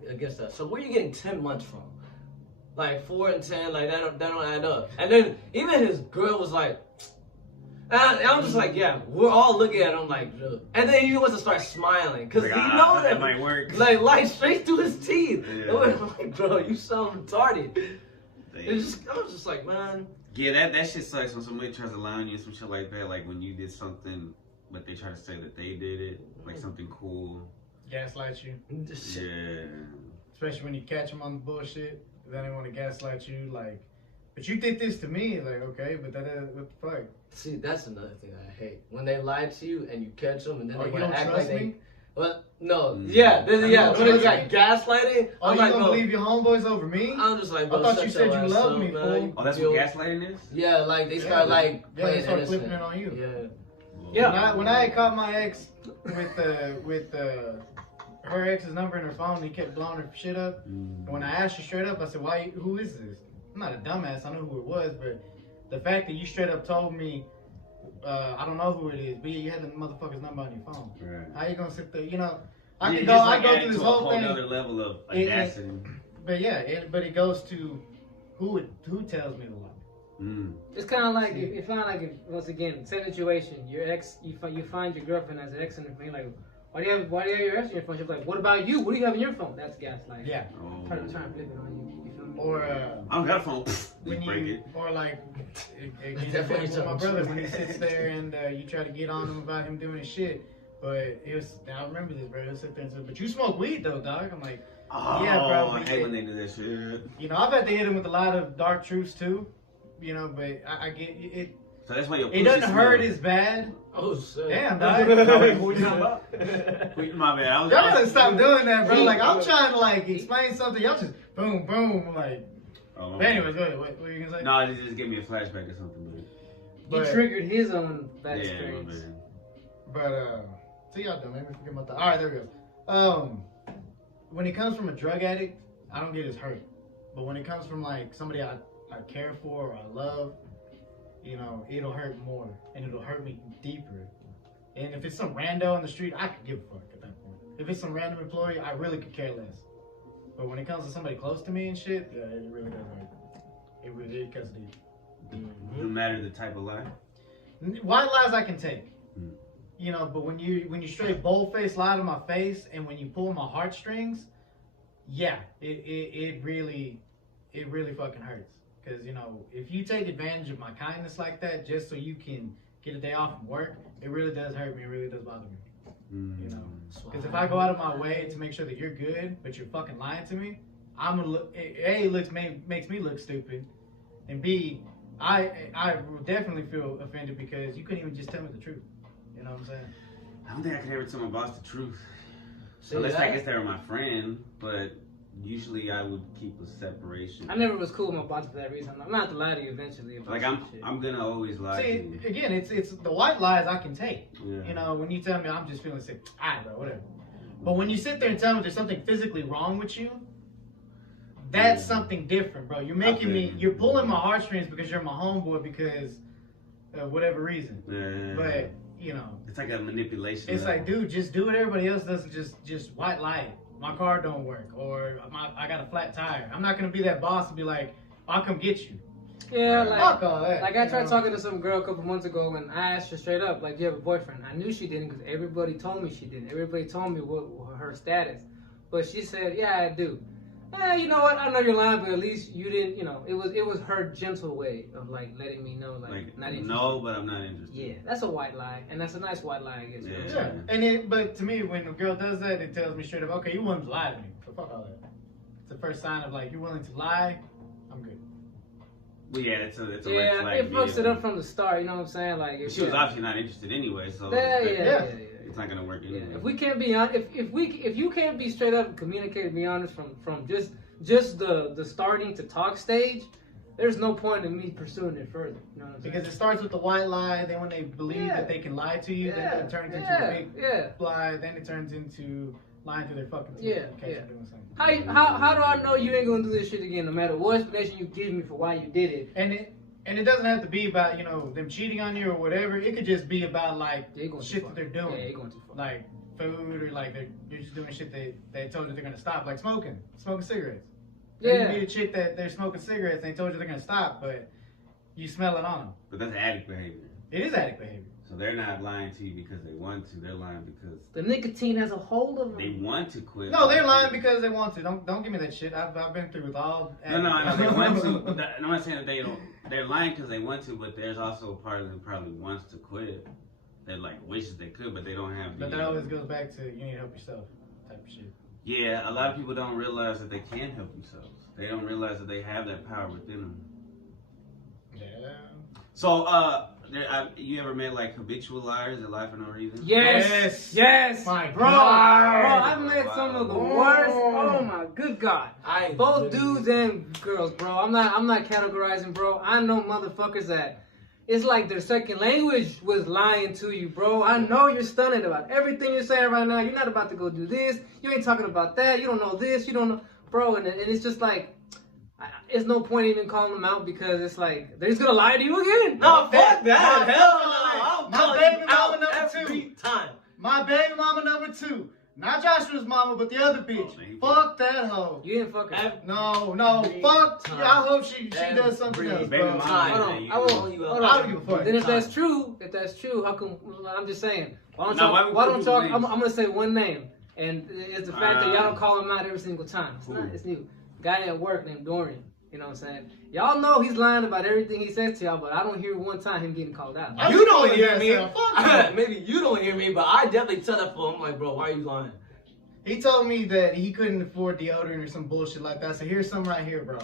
against us. So where are you getting 10 months from? Like 4 and 10, like that don't add up. And then even his girl was like, I'm just like, yeah, we're all looking at him like, dude. And then he wants to start smiling because Like, he knows that might work. like straight through his teeth. Yeah. I'm like, bro, you sound retarded. Damn. I was just like, man. Yeah, that shit sucks when somebody tries to lie on you and some shit like that. Like when you did something, but they try to say that they did it, like something cool. Gaslight you. Yeah. Especially when you catch them on the bullshit. Then they want to gaslight you, like, but you did this to me. Like, okay, but that is, what the fuck? See, that's another thing I hate. When they lie to you and you catch them and then Oh, they you want don't to act trust like me? Well, no, Mm. yeah, You yeah. don't When they trust got gaslighting, Oh, I'm you like, gonna bro, believe your homeboys over me? I'm just like, bro, I thought shut you said your you ass loved up, me, man. fool. Oh, that's what gaslighting is? Yeah, like they Yeah, start like yeah, playing they start innocent. flipping it on you. Yeah. Yeah. When I had caught my ex with her ex's number in her phone, he kept blowing her shit up. And when I asked her straight up, I said, "Why? Who is this?" I'm not a dumbass. I know who it was, but the fact that you straight up told me, I don't know who it is, but you had the motherfucker's number on your phone. Right. How you gonna sit there? You know, I Yeah, can you go. just, I like, go add through to this a whole whole thing. other level of It- audacity. But yeah, but it goes to who tells me the lie. Mm. It's kind of like if once again, same situation. Your ex, you find your girlfriend as an ex in your phone. Like, why do you have your ex in your phone? She's like, what about you? What do you have in your phone? That's gaslighting. Yeah. Oh. Trying to flip it on you. You feel me? Or I don't got a phone. when Just break you, it. or like, again, Definitely with my something brother true. when he sits there and you try to get on him about him doing his shit. But it was, I remember this, bro. He'll sit there and say, "But you smoke weed though, dog." I'm like, Oh, yeah, bro. I hate when they do that shit. You know, I've had to hit him with a lot of dark truths too. You know, but I get it. So that's why your It pussy doesn't hurt smell. as bad. Oh shit. Damn, dog. No, wait, what you talking about? My bad. Y'all gotta stop doing that, bro. Like I'm trying to like explain something. Y'all just boom, boom. I'm like, Oh, but anyways, go ahead. What were you gonna say? no, it just gave me a flashback or something. You But- triggered his own But bad yeah, my experience. bad. But see y'all done. Let me forget my thought. All right, there we go. When it comes from a drug addict, I don't get as hurt. But when it comes from like somebody I care for or I love, you know, it'll hurt more and it'll hurt me deeper. And if it's some rando on the street, I could give a fuck at that point. If it's some random employee, I really could care less. But when it comes to somebody close to me and shit, yeah, it really does hurt. It cuts deep. No matter the type of lie. White lies I can take. Mm. You know, but when you straight bold-faced lie to my face and when you pull my heartstrings, yeah, it really fucking hurts. Because, you know, if you take advantage of my kindness like that just so you can get a day off from work, it really does hurt me. It really does bother me. Mm. You know, because if I go out of my way to make sure that you're good, but you're fucking lying to me, I'm gonna look. A, it makes me look stupid, and B, I will definitely feel offended because you couldn't even just tell me the truth. You know what I'm saying? I don't think I could ever tell my boss the truth. See Unless that? I guess they were my friend, but usually I would keep a separation. I never was cool with my boss for that reason. I'm not to lie to you eventually about Like some shit. I'm gonna always lie to See, you. again, it's the white lies I can take. Yeah. You know, when you tell me I'm just feeling sick, alright, bro, whatever. But when you sit there and tell me there's something physically wrong with you, that's Yeah. something different, bro. You're making me, you're pulling my heartstrings because you're my homeboy because of whatever reason. Yeah. But you know, It's like a manipulation. it's like, level. dude, just do what everybody else does and just white lie it. My car don't work, or I got a flat tire. I'm not gonna be that boss and be like, I'll come get you. Yeah, Right. like Fuck all that. Like I you tried know? talking to some girl a couple months ago, and I asked her straight up, like, "Do you have a boyfriend?" I knew she didn't because everybody told me she didn't. Everybody told me what her status, but she said, "Yeah, I do." You know what? I know you're lying, but at least you didn't. You know, it was her gentle way of like letting me know, like not interested. no, but I'm not interested. Yeah, that's a white lie, and that's a nice white lie, I guess. you know what I'm Yeah, saying? but to me, when a girl does that, it tells me straight up, okay, you willing to lie to me. So fuck all that. It's the first sign of like, you're willing to lie, I'm good. Well, yeah, it's a red Yeah, flag. it fucks to it me. up from the start. You know what I'm saying? Like, if She was obviously not interested anyway, so Yeah. it's not gonna work anyway. Yeah, if we can't be on, if you can't be straight up and communicate and be honest from just the starting to talk stage, there's no point in me pursuing it further. You know what I'm saying? Because it starts with the white lie, then when they believe Yeah. that they can lie to you, then it turns into yeah, a big yeah. lie, then it turns into lying to their fucking teeth Yeah, in case yeah. you're doing something. How do I know you ain't gonna do this shit again? No matter what explanation you give me for why you did it. And it doesn't have to be about, them cheating on you or whatever. It could just be about, like, They going too shit far. that they're doing. Yeah, they going too far. Like, food or, like, they're just doing shit they told you they're going to stop. Like smoking cigarettes. Yeah. You meet a chick that they're smoking cigarettes and they told you they're going to stop, but you smell it on them. But that's addict behavior. It is addict behavior. So they're not lying to you because they want to. They're lying because The nicotine has a hold of they them. want to quit. No, they're lying because they want to. Don't give me that shit. I've been through with all. No, I know they want to. But I'm not saying that they don't. They're lying because they want to, but there's also a part of them probably wants to quit. That like wishes they could, but they don't have. But that always goes back to you need to help yourself type of shit. Yeah, a lot of people don't realize that they can help themselves. They don't realize that they have that power within them. Yeah. So, you ever met like habitual liars that lie for no reason? Yes. Yes. My bro. God. Bro, I've met some of the worst. Oh my good God. Both dudes and girls, bro. I'm not categorizing, bro. I know motherfuckers that it's like their second language was lying to you, bro. I know you're stunned about everything you're saying right now. You're not about to go do this. You ain't talking about that. You don't know this. You don't know, bro. And it's just like, it's no point even calling them out because it's like they're just gonna lie to you again. No, fuck that. My- Hell no. my I'll baby call you mama out number every two. time. My baby mama number 2. Not Joshua's mama, but the other bitch. Oh, Fuck that hoe. You didn't fuck her. Every No. Fuck. time. Yeah, I hope she does something Every else, baby bro. mama. Hold on, you- I will. Hold Hold I don't on. give a fuck. Then if Time. that's true, how come? I'm just saying. Why don't No, y'all? why we Why put don't people y'all? names? I'm gonna say one name, and it's the fact that y'all don't call him out every single time. It's not. Who? It's new. Guy at work named Dorian. You know what I'm saying? Y'all know he's lying about everything he says to y'all, but I don't hear one time him getting called out. I You just don't told hear his me. ass out. Fuck him. Maybe you don't hear me, but I definitely tell that fool. I'm like, bro, why are you lying? He told me that he couldn't afford deodorant or some bullshit like that. So here's some right here, bro.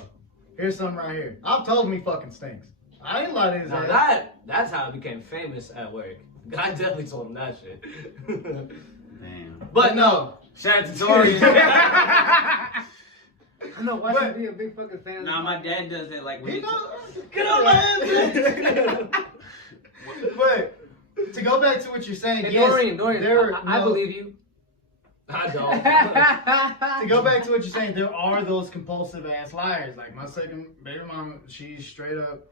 Here's some right here. I've told him he fucking stinks. I ain't lied to his Now ass. that's how I became famous at work. I definitely told him that shit. Damn. But no, Shout out to Tori. I know. Why should be a big fucking fan? Nah, my dad does that like when He he knows. get on my hands. But to go back to what you're saying, Hey, yes, Dorian, there. I believe you. I don't. To go back to what you're saying, there are those compulsive ass liars. Like my second baby mama, she's straight up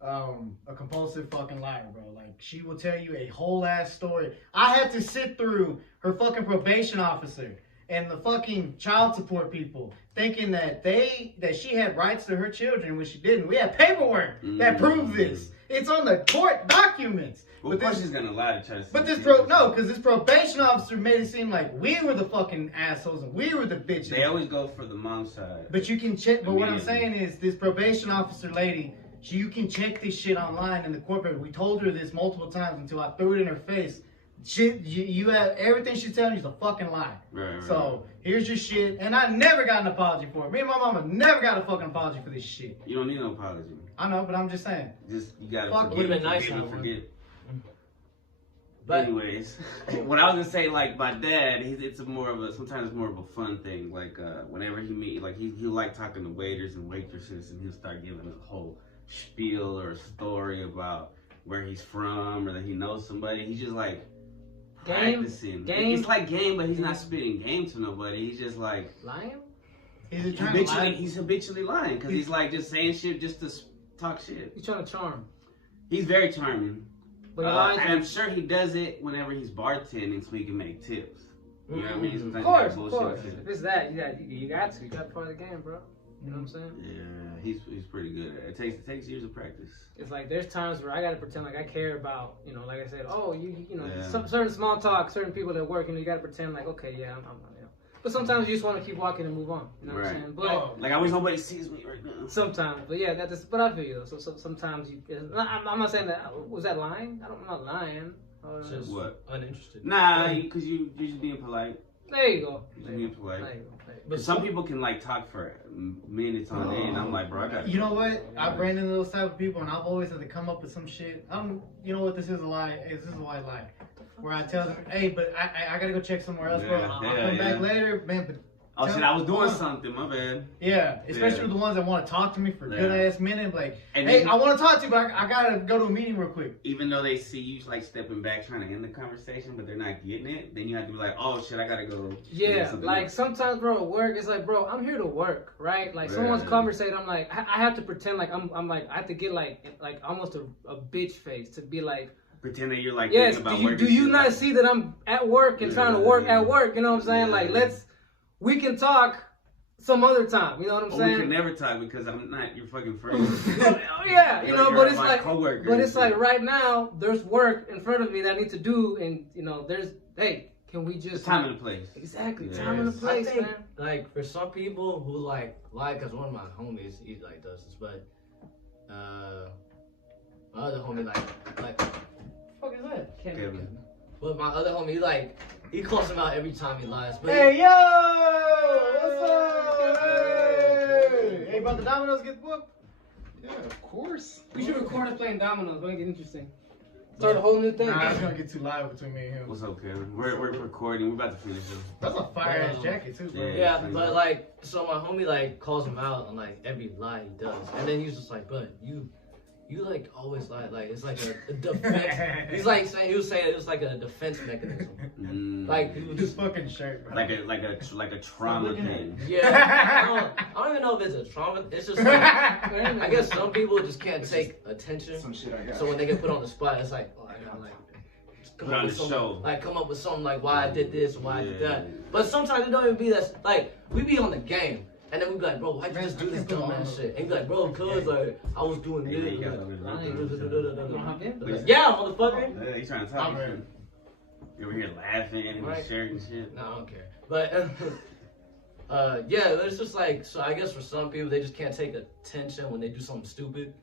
a compulsive fucking liar, bro. Like she will tell you a whole ass story. I had to sit through her fucking probation officer and the fucking child support people thinking that she had rights to her children when she didn't. We have paperwork that proves this. It's on the court documents. Well, But of course this- he's gonna lie to try to. But this because this probation officer made it seem like we were the fucking assholes and we were the bitches. They always go for the mom's side. But you can check. But what I'm Immediately. saying is, this probation officer lady, you can check this shit online in the corporate. We told her this multiple times until I threw it in her face. Shit, you have everything she's telling you is a fucking lie. Right. So here's your shit, and I never got an apology for it. Me and my mama never got a fucking apology for this shit. You don't need no apology. I know, but I'm just saying. Just you gotta Fuck forget. you. Would've been nice forget, to have one. forget. But Anyways, what I was gonna say, like my dad, sometimes more of a fun thing. Like whenever he meet, like he'll like talking to waiters and waitresses, and he'll start giving a whole spiel or a story about where he's from or that he knows somebody. He's just like practicing. Game? It's like game, but he's not spitting game to nobody. He's just like Lying? Is it trying to lie? he's habitually lying because he's like just saying shit just to talk shit. He's trying to charm. He's very charming. But he lies And to I'm sure he does it whenever he's bartending so he can make tips. You know what I mean? Of Sometimes he course, got of bullshit course. tips. If it's that, you got to. You got part of the game, bro. You know what I'm saying? Yeah, he's pretty good at it. It takes years of practice. It's like there's times where I gotta pretend like I care about, like I said, oh, you know, Yeah. some certain small talk, certain people that work, and you gotta pretend like, okay, yeah, I'm you know. But sometimes you just want to keep walking and move on. You know what I'm Right. saying? But Oh. Like I wish nobody sees me right now. sometimes, but yeah, but I feel you though. So sometimes I'm not saying that. Was that lying? I'm not lying. just What? uninterested. Nah, because you're just being polite. There you go. You're just being polite. There you go. But some people can like talk for minutes on end. I'm like, bro, I got. You know what? I've ran into those type of people, and I've always had to come up with some shit. You know what? This is a lie. This is a white lie. Where I tell them, hey, but I gotta go check somewhere else, bro. Yeah, I'll yeah, come back yeah. later, man. But Oh shit, I was doing something. My bad. Yeah, especially Yeah. with the ones that want to talk to me for a Yeah. good ass minute. Like, And hey, then- I want to talk to you, but I gotta go to a meeting real quick. Even though they see you like stepping back, trying to end the conversation, but they're not getting it, then you have to be like, oh shit, I gotta go. do Yeah, something like else. sometimes, bro, at work, it's like, bro, I'm here to work, right? Like someone's Right. conversating, I'm like, I have to pretend like I'm like, I have to get like almost a bitch face to be like, Pretend that you're like yes, thinking about do work you and shit, not like- see that I'm at work and trying to work at work? You know what I'm saying? Yeah. Like, we can talk some other time. You know what I'm Or saying? we can never talk because I'm not your fucking friend. Yeah, you know, You're but it's my like, coworker but and it's like shit. right now, there's work in front of me that I need to do, and you know, hey, can we It's just time and a place. exactly Yes. time and a I place, think, man? like, for some people who like, cause one of my homies, he like does this, but my other homie like, What the fuck is that? Kevin. but my other homie he calls him out every time he lies. But Hey yo, what's up? Hey, about the Dominoes get booked? Yeah, of course. We should record us playing dominoes. Make it interesting. Start a whole new thing. Nah, it's gonna get too loud between me and him. What's up, Kevin? We're recording. We're about to finish this. That's a fire ass jacket too, bro. Yeah. yeah, but like, so my homie like calls him out on like every lie he does, and then he's just like, "But you like always lie. Like it's like a defense." He was saying it was like a defense mechanism. Like he was His just fucking shirt, bro. Like a trauma thing. yeah. I don't even know if it's a trauma. It's just like I guess some people just can't take attention. Some shit I got. So when they get put on the spot, it's like, oh, I gotta like come Put up on with the something, show. like come up with something like why I did this and why I did Yeah. that. But sometimes it don't even be that. Like we be on the game, and then we be like, bro, why'd you just do this I can't put dumb my ass arm shit? And you be like, bro, cause like I was doing Yeah, you this. got You wanna hop in? Yeah, motherfucker. Yeah, he's trying to talk. I'm ready. You're over here laughing and Right. sharing shit. No, I don't care. But yeah, it's just like so. I guess for some people, they just can't take attention when they do something stupid.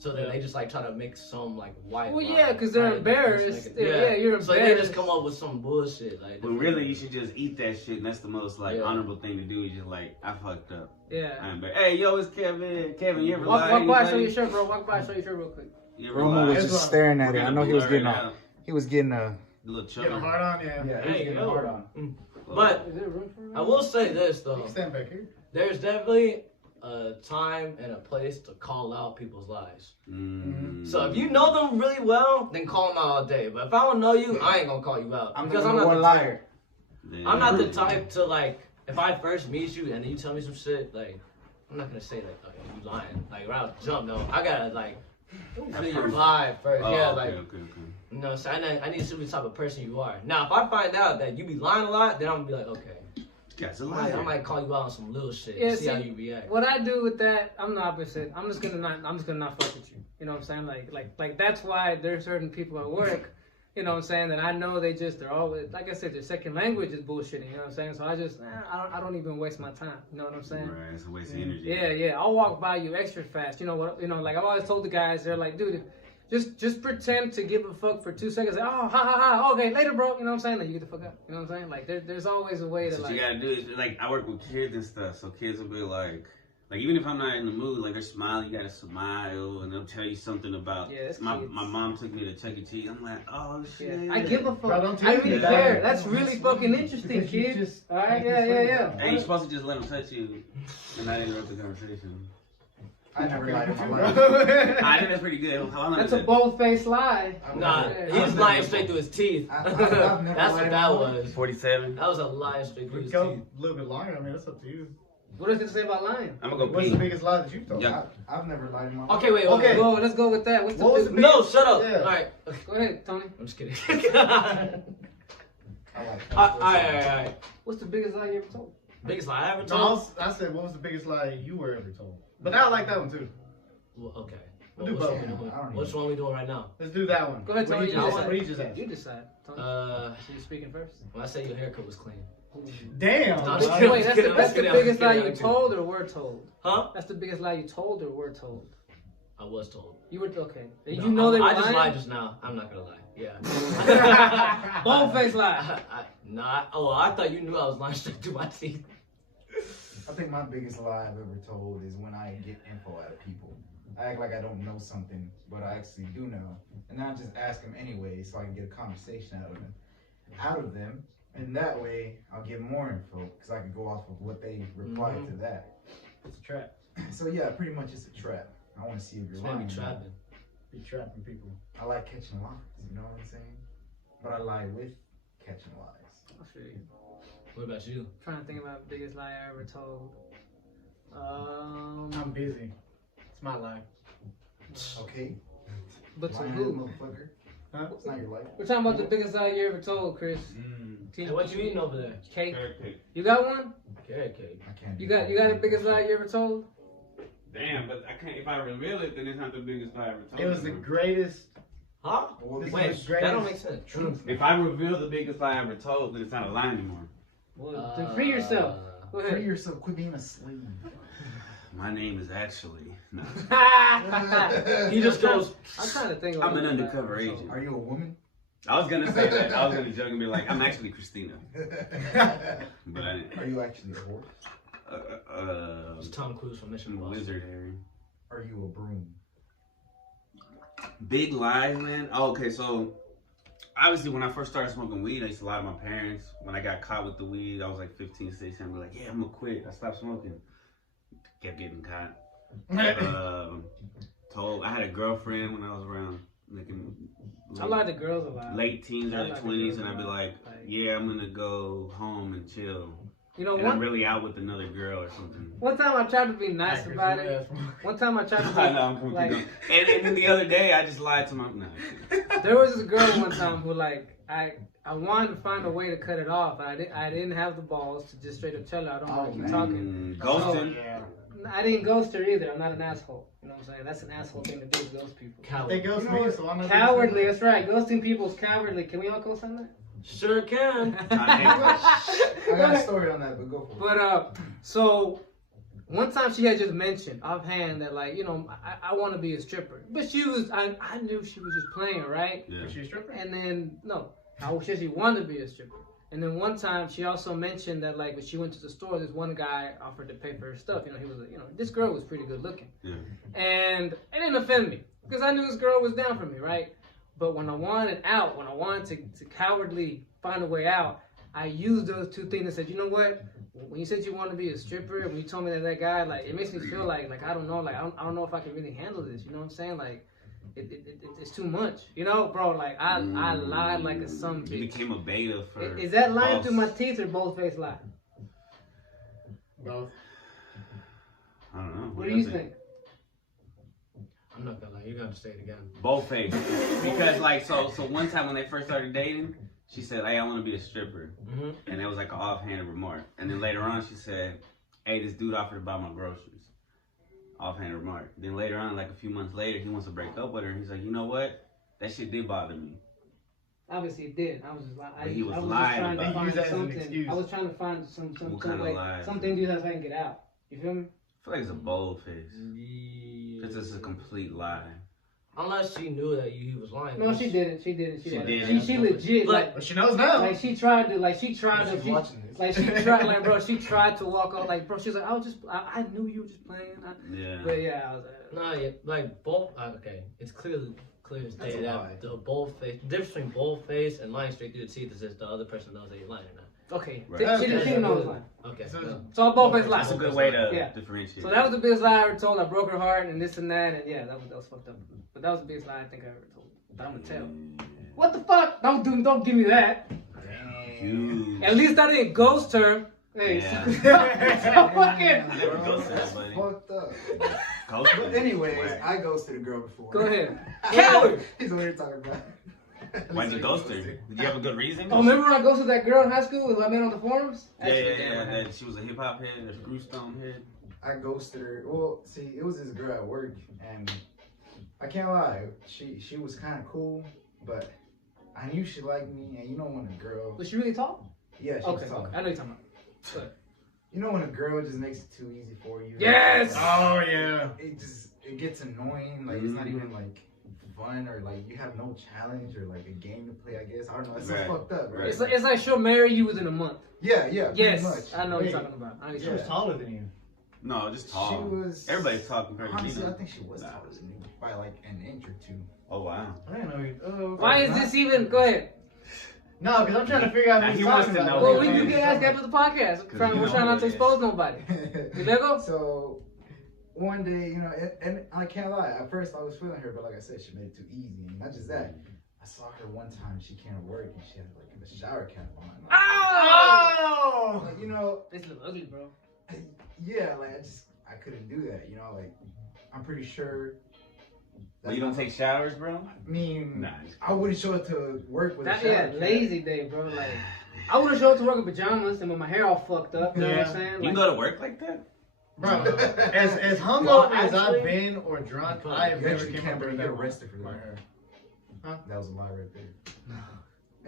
So then they just like try to make some like white. Well, lie, yeah, 'cause they're like, embarrassed. defense mechanism. Yeah, you're So they embarrassed. just come up with some bullshit like. But really, you should just eat that shit. And that's the most like Yeah. honorable thing to do. Is just like, I fucked up. Yeah. I'm bad. Hey, yo, it's Kevin. Kevin, you ever Walk lie to by, show anybody? your shirt, bro. Walk by, show your shirt real quick. You ever Romo lie? was just staring at We're it. I gonna know he was blur it getting out. he was getting A little Getting a chubby. hard on, yeah. he was Hey, getting yo. hard on. But Is there room for it? I will say this You though, can stand back here. there's definitely a time and a place to call out people's lies. So if you know them really well, then call them out all day. But if I don't know you, I ain't gonna call you out I'm because the I'm not one the liar. I'm not the type to like. If I first meet you and then you tell me some shit, like I'm not gonna say like, okay, you lying, like right off the jump. No, I gotta like feel your vibe first. Oh, Yeah, okay, like okay. you know. So I need to see what type of person you are. Now, if I find out that you be lying a lot, then I'm gonna be like, okay, Got's a I liar. might call you out on some little shit. Yeah, see see, how you react. What I do with that, I'm the opposite. I'm just gonna not fuck with you. You know what I'm saying? Like that's why there's certain people at work, you know what I'm saying, that I know they're always, like I said, their second language is bullshitting, you know what I'm saying? So I just, I don't even waste my time, you know what I'm saying? Right, it's a waste of energy. Yeah, I'll walk by you extra fast. You know what? You know, like I've always told the guys, they're like, dude, just pretend to give a fuck for 2 seconds. Like, oh, ha, okay, later, bro. You know what I'm saying? Like, you get the fuck up. You know what I'm saying? Like, there's always a way to So what like. you gotta do is like I work with kids and stuff, so kids will be like even if I'm not in the mood, like they're smiling, you gotta smile, and they'll tell you something about. Yeah, that's my kids. mom took me to Chuck E. Cheese. I'm like, oh shit. Yeah, I give a fuck. Bro, don't I tell me really that. care. That's really fucking interesting, Because you kid. just- All right, yeah. Hey, you're supposed to just let them touch you and not interrupt the conversation. I never lied in my life. I think that's pretty good. How long That's is a it? bold-faced lie. Nah, Yeah. he's lying straight through his teeth. I've never That's lied what in that my life. was. 47. That was a lie straight through We his go teeth. a little bit longer. I mean, that's up to you. What does it say about lying? I'm gonna go What's pee. the biggest lie that you've told? Yeah. I've never lied in my life. Okay, wait. Okay. Whoa, let's go with that. What's the What was big- the No, shut up. Yeah. All right. Go ahead, Tony. I'm just kidding. I like All right. What's the biggest lie you ever told? Biggest lie I ever No, told? I said, what was the biggest lie you were ever told? But I like that one too. Well, okay. We'll do Which both. one we doing? I don't Which even- one we doing right now? Let's do that one. Go ahead, What Tony. you You just decide. asked. What you just asked? You decide. Tony. Uh, So you speaking first? when I say your haircut was clean. Damn. No, I'm Wait, just kidding. that's the, that's the I'm biggest lie kidding, you I'm kidding. told or were told? Huh? That's the biggest lie you told or were told? I was told. You were okay. No, You know they were I just lying? lied just now. I'm not gonna lie. Yeah. Bold-faced lie. Nah. Oh, I thought you knew I was lying straight through my teeth. I think my biggest lie I've ever told is when I get info out of people. I act like I don't know something, but I actually do know. And then I just ask them anyway so I can get a conversation out of them. And that way, I'll get more info because I can go off of what they replied to that. It's a trap. So yeah, pretty much it's a trap. I want to see if you're Maybe lying. trapping. Be trapping people. I like catching lies. You know what I'm saying? But I lie with catching lies. I feel you. What about you? Trying to think about the biggest lie I ever told. I'm busy. It's my life. Okay. But to Lying, who? motherfucker. Huh? It's not your life. We're talking about the biggest lie you ever told, Chris. Hey, what you eating over there? Cake. Carrot cake. You got one? Carrot cake. I can't. You got the biggest lie you ever told? Damn, but I can't. If I reveal it, then it's not the biggest lie I ever told. It was the you. greatest. Huh? This Wait, is the greatest that don't make sense. truth. If I reveal the biggest lie I ever told, then it's not a lie anymore. Well, then free yourself. Go Free ahead. yourself. Quit being a slave. My name is actually. No. He just goes. I'm trying to think. Of I'm an what lie I undercover ever told. agent. Are you a woman? I was gonna say that. I was gonna joke and be like, I'm actually Christina, but I didn't. Are you actually a horse? It's Tom Cruise from Mission Impossible. Wizard Harry. Are you a broom? Big lies, man. Oh, okay, so obviously when I first started smoking weed, I used to lie to my parents. When I got caught with the weed, I was like 15, 16. I'd be like, yeah, I'm gonna quit. I stopped smoking. Kept getting caught. Told I had a girlfriend when I was around I lied to girls a lot. late teens, I early lied to 20s, girls and a I'd be lot. like, yeah, I'm gonna go home and chill. You know, And I'm one really out with another girl or something. time I tried to be nice about it. One time I tried to be I know, I'm from like, and then the other day, I just lied to my. No. there was this girl one time who like I wanted to find a way to cut it off. I didn't have the balls to just straight up tell her I don't want to keep talking. Ghosting. Yeah. I didn't ghost her either. I'm not an asshole. You know what I'm saying? That's an asshole thing to do is ghost people. They ghost me, so I'm not. Cowardly, that's right. Ghosting people is cowardly. Can we all ghost on that? Sure can. I got a story on that, but go for it. But so one time she had just mentioned offhand that like, you know, I want to be a stripper. But she was I knew she was just playing, right? Yeah. Is she a stripper? And then no, I said she wanted to be a stripper. And then one time she also mentioned that like when she went to the store, this one guy offered to pay for her stuff. You know, he was, you know, this girl was pretty good looking. Yeah. And it didn't offend me because I knew this girl was down for me, right? But when I wanted out, when I wanted to cowardly find a way out, I used those two things and said, you know what? When you said you wanted to be a stripper, when you told me that guy, like, it makes me feel like I don't know, like, I don't know if I can really handle this. You know what I'm saying? Like, it's too much. You know, bro, like, I lied like a son bitch. You became a beta for. Is that lying false. through my teeth or bold-faced lie? Both. I don't know. What do you think? I'm not gonna lie, you're gonna say it again. Both face. Because like so one time when they first started dating, she said, hey, I want to be a stripper. Mm-hmm. And it was like an offhanded remark. And then later on she said, hey, this dude offered to buy my groceries. Offhanded remark. Then later on, like a few months later, he wants to break up with her and he's like, you know what? That shit did bother me. Obviously it did. I was just But he was just lying trying to about it. find Use that as an something. excuse. I was trying to find some What kind of way, lie? something to do that so I can get out. You feel me? I feel like it's a bold face. Yeah. It's just a complete lie. Unless she knew that he was lying. No, she didn't. She didn't. She didn't. She legit But she knows now. like she tried to She's watching this. like she tried like bro she tried to walk out like bro she was like I knew you were just playing. Yeah. But yeah, I was Nah, yeah, like both. Okay, it's clear as That's day a lie. that the bold face. The difference between bold face and lying straight through the teeth is if the other person knows that you're lying or not. okay. Right. She didn't know it was lying. Okay. So- no. So I both ways That's a lied. good way to Yeah. differentiate. So that was the biggest lie I ever told. I broke her heart and this and that and yeah, that was fucked up. But that was the biggest lie I think I ever told. But I'm gonna tell. What the fuck? Don't give me that. Huge. At least I didn't ghost her. Hey, Yeah. so fucking. Never ghosted That's somebody. fucked up. Ghosted. But anyways, Whack. I ghosted a girl before. Go ahead. Coward! He's over here talking about. Why'd you ghost her? Did you have a good reason? Oh, remember when I ghosted that girl in high school who I met on the forums? Yeah. That she was a hip hop head, a screw stone head. I ghosted her. Well, see, it was this girl at work, and I can't lie, she was kind of cool, but I knew she liked me, and you know when a girl, Was she really tall? yeah, she Okay, was tall. I know you're talking about. Good. You know when a girl just makes it too easy for you. Yes! Oh yeah. It gets annoying. Like it's not even like fun or like you have no challenge or like a game to play. I guess I don't know. It's Right. so fucked up, right? It's like she'll marry you within a month. Yeah, pretty Yes, much. I know what Wait. you're talking about. I know what She you're was talking taller than you. No, just tall. She was. Everybody's tall compared to me. Honestly, though. I think she was taller than me by like an inch or two. Oh wow. I didn't know you. Oh, about. Why is this even? Go ahead. No, because I'm trying to figure out Now who he he's wants talking to about. know. Well, you can ask after the podcast. you We're know trying not who to it is. expose nobody. You let go? So one day, you know, and I can't lie. At first, I was feeling her, but like I said, she made it too easy. And not just that, I saw her one time. She came to work and she had like a shower cap on. Oh! Like, you know, This look ugly, bro. yeah, like I couldn't do that. You know, like I'm pretty sure. Well, you don't take showers, bro? I mean, Nah. I wouldn't show up to work with a That shower yeah, cap. lazy day, bro. Like, I would have showed up to work in pajamas and with my hair all fucked up. You know what I'm saying? You Like, go to work like that? Bro, as hungover Well, as actually- I've been or drunk, I have You never actually came can't up with get that arrested for my that. hair. That was a lie right there.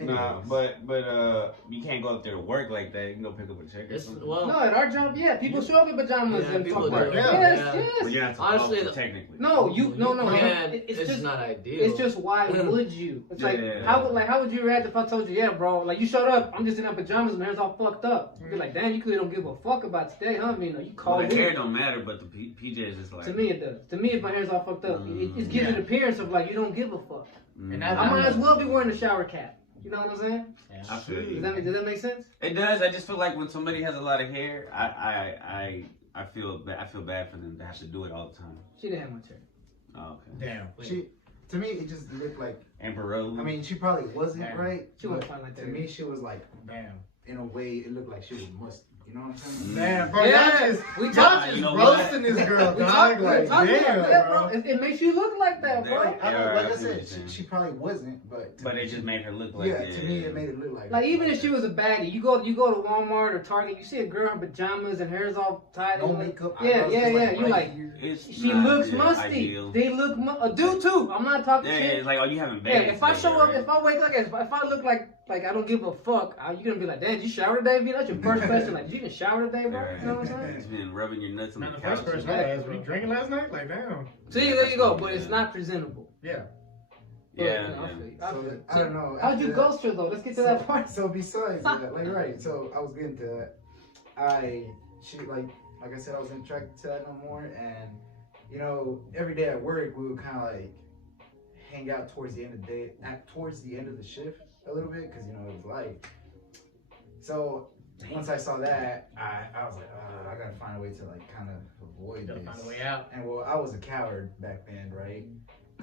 Nah, Anyways. but you can't go up there to work like that. You can go pick up a check or It's, something. well, no, at our job, yeah, people show up in pajamas Yeah, and people fuck do. work. Yeah. Yes, Yeah. yes. But you're not Honestly, supposed to, technically. No, no. Man, It's it's just not ideal. It's just why would you? It's like Yeah. how would you react if I told you, yeah, bro, like you showed up, I'm just in my pajamas and my hair's all fucked up. You'd be like, damn, you clearly don't give a fuck about today, huh? I mean, you Well, call the hair me. don't matter, but the PJs is like. To me, it does. To me, if my hair's all fucked up, it gives you the appearance of like you don't give a fuck. And I might as well be wearing a shower cap. You know what I'm saying? I feel you. Does that make sense? It does. I just feel like when somebody has a lot of hair, I feel bad for them to have to do it all the time. She didn't have much hair. Oh, okay. Damn. To me, it just looked like. Amber Rose. I mean, she probably wasn't Damn. right. She but wasn't fine like to that. me, she was like, Damn. in a way, it looked like she was musty. You know what I'm saying? Man, bro, Yeah, y'all just, we y'all talked- just you know what? roasting this girl, We dog. talked Like, about damn, that, bro. It makes you look like that, bro. Like, Yeah, like I I see what you're said, saying. she probably wasn't, but to But me, it just made her look like. yeah, to me, it made it look like. Like even if she was a baddie, you go to Walmart or Target, you see a girl in pajamas and hair's all tied. no and like, makeup. Yeah, eyebrows yeah, just, yeah. You right like here. It's she not, looks yeah, musty. ideal. They look a dude too. I'm not talking Yeah, shit. it's like, oh, you haven't Yeah, bathed. if I today, show up, right? if I wake up, if I look like I don't give a fuck, you're gonna be like, damn, did you shower today? That's your first question. Like, did you even shower today, bro? You know what I'm saying? It's been rubbing your nuts on Man, the the couch. first person Yeah, I asked, bro. were you drinking last night? Like, damn. See, there you go. But it's not presentable. Yeah. But, Yeah, you know, I yeah. feel you. I So, feel you. I don't know. How'd you after ghost her though? Let's get to that part. So besides that, like right, so I was getting to that. She like I said, I wasn't attracted to that no more, and you know, every day at work we would kind of like hang out towards the end of the day, towards the end of the shift a little bit, because you know it was light. So once I saw that, I was like, I gotta find a way to like kind of avoid Gotta this. find a way out. And well, I was a coward back then, right?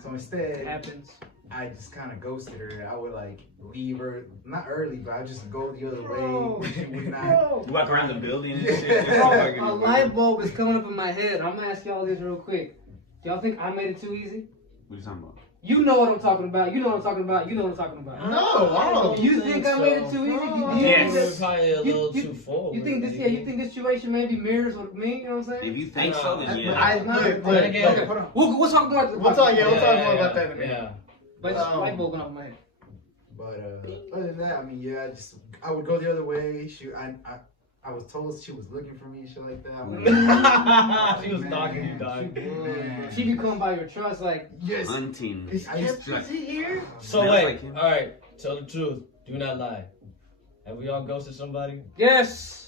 So It instead, happens. I just kind of ghosted her. I would like leave her, not early, but I would just go the other Bro, way. Would not. bro. You walk around the building and Yeah. shit. just Bro, fucking- a light bulb is coming up in my head. I'm gonna ask y'all this real quick. Do y'all think I made it too easy? What you talking about? You know what I'm talking about. You know what I'm talking about. You know what I'm talking about. No, I don't. You think I made it too easy? You Yes. think It's probably a little you- too full. You think this? Yeah, you think this situation maybe mirrors with me? You know what I'm saying? If you think so, then yeah. I look. again, Hold on. We'll talk more. We'll talk. Yeah, we'll talk more about that in a minute. Yeah. But it's light bulb going off in my head. But other than that, I mean, yeah, I would go the other way. I was told she was looking for me and shit like that. She was Man. stalking you, dog. Man. She become by your trust, like Yes. Hunting. I used to. here? So Sounds wait, like him. all right. Tell the truth. Do not lie. Have we all ghosted somebody? yes.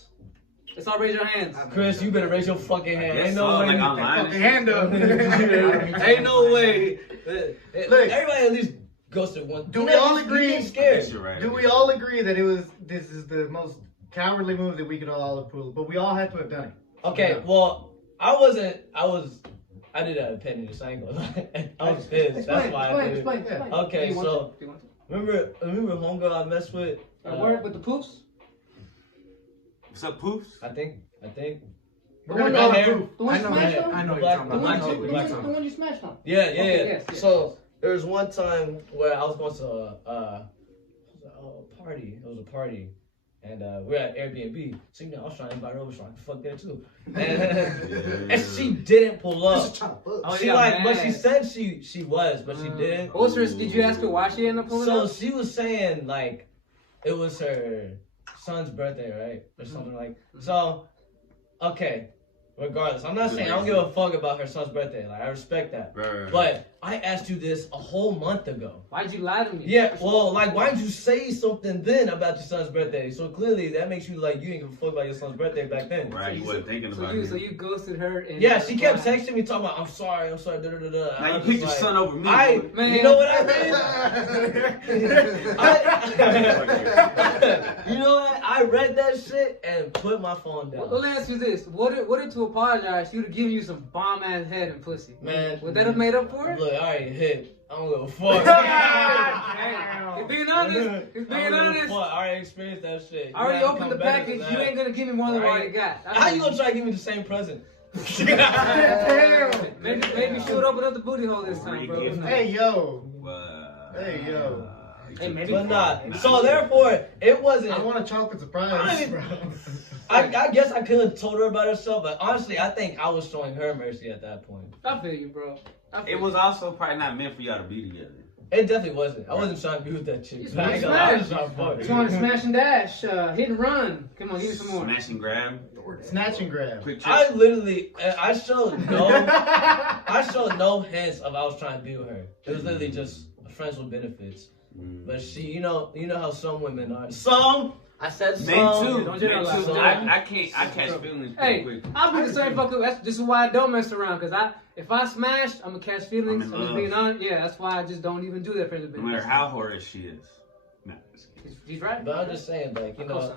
Let's all raise your hands. Chris, you better raise your fucking hand. guess Ain't no so, way. like you- online. Fucking hand up. Ain't no way. Look. Everybody at least ghosted one. Do You we know, all you agree? get scared. You're right. Do we all agree that this is the most cowardly move that we could all approve? But we all have to have done it. Okay, Yeah. well, I did that at Penny, so I ain't gonna lie. I was pissed. That's why I did it. Explain. Okay, Do you want so- to? Do you want to? Remember homegirl I messed with? Word with the poops? What's up, Poofs? I think. We're gonna call Black it hair. proof. The one I you know smashed that. on? I know The what you're black- talking The about. one, I black- know you, what the, you're one, talking the about. one you smashed on. Yeah, Okay, yes. So there was one time where I was going to a party. It was a party. And we're at Airbnb. So you know, I was trying to invite her over so I could fuck there too. And she didn't pull up. Just trying to fuck. Oh, She you like, got but she mad. said she was, but she didn't. What was her? Did you ask her why she ended up pulling So up? she was saying like it was her son's birthday, right? Or something like. So, okay, Regardless, I'm not saying I don't give a fuck about her son's birthday. Like, I respect that. Right. But I asked you this a whole month ago. Why'd you lie to me? Yeah, well, like, why didn't you say something then about your son's birthday? So clearly, that makes you like you didn't give a fuck about your son's birthday back then. Right, you wasn't thinking about it. So you ghosted her. And Yeah, she kept texting me talking about, I'm sorry, da da da da. Now you picked your son over me. Man. You know what I did? You know what? I read that shit and put my phone down. Well, let me ask you this: What if to apologize, she would have given you some bomb ass head and pussy? Man, would that have made up for it? Look, I already hit. I don't give a fuck. Hey, you're being honest. You're being honest. I already experienced that shit. I already opened the package. You ain't gonna give me more than what I got. How you gonna try to give me the same present? Maybe she would open up the booty hole this time, bro. Hey yo. Hey yo. Hey, maybe. But not. So therefore, it wasn't. I want a chocolate surprise, bro. I guess I could have told her about herself, but honestly, I think I was showing her mercy at that point. I feel you, bro. It was also probably not meant for y'all to be together. It definitely wasn't. I wasn't trying to be with that chick. You I ain't gonna lie, I was trying to fuck Just her. want to smash and dash, hit and run. Come on, give me some more. Smash and grab. Snatch and grab. Quick I trip. literally, I showed no hints of I was trying to be with her. It was literally just friends with benefits. But she, you know how some women are. Some, I said some. Me too. Don't Me generalize. too. I catch feelings pretty Hey, quick. I'll be the same fuck up. This is why I don't mess around. Cause if I smash, I'm gonna catch feelings. I'm in I'm just love. being honest. Yeah, that's why I just don't even do that for the No matter how horrid she is. Nah, just kidding. He's right. But I'm just saying, like, you know,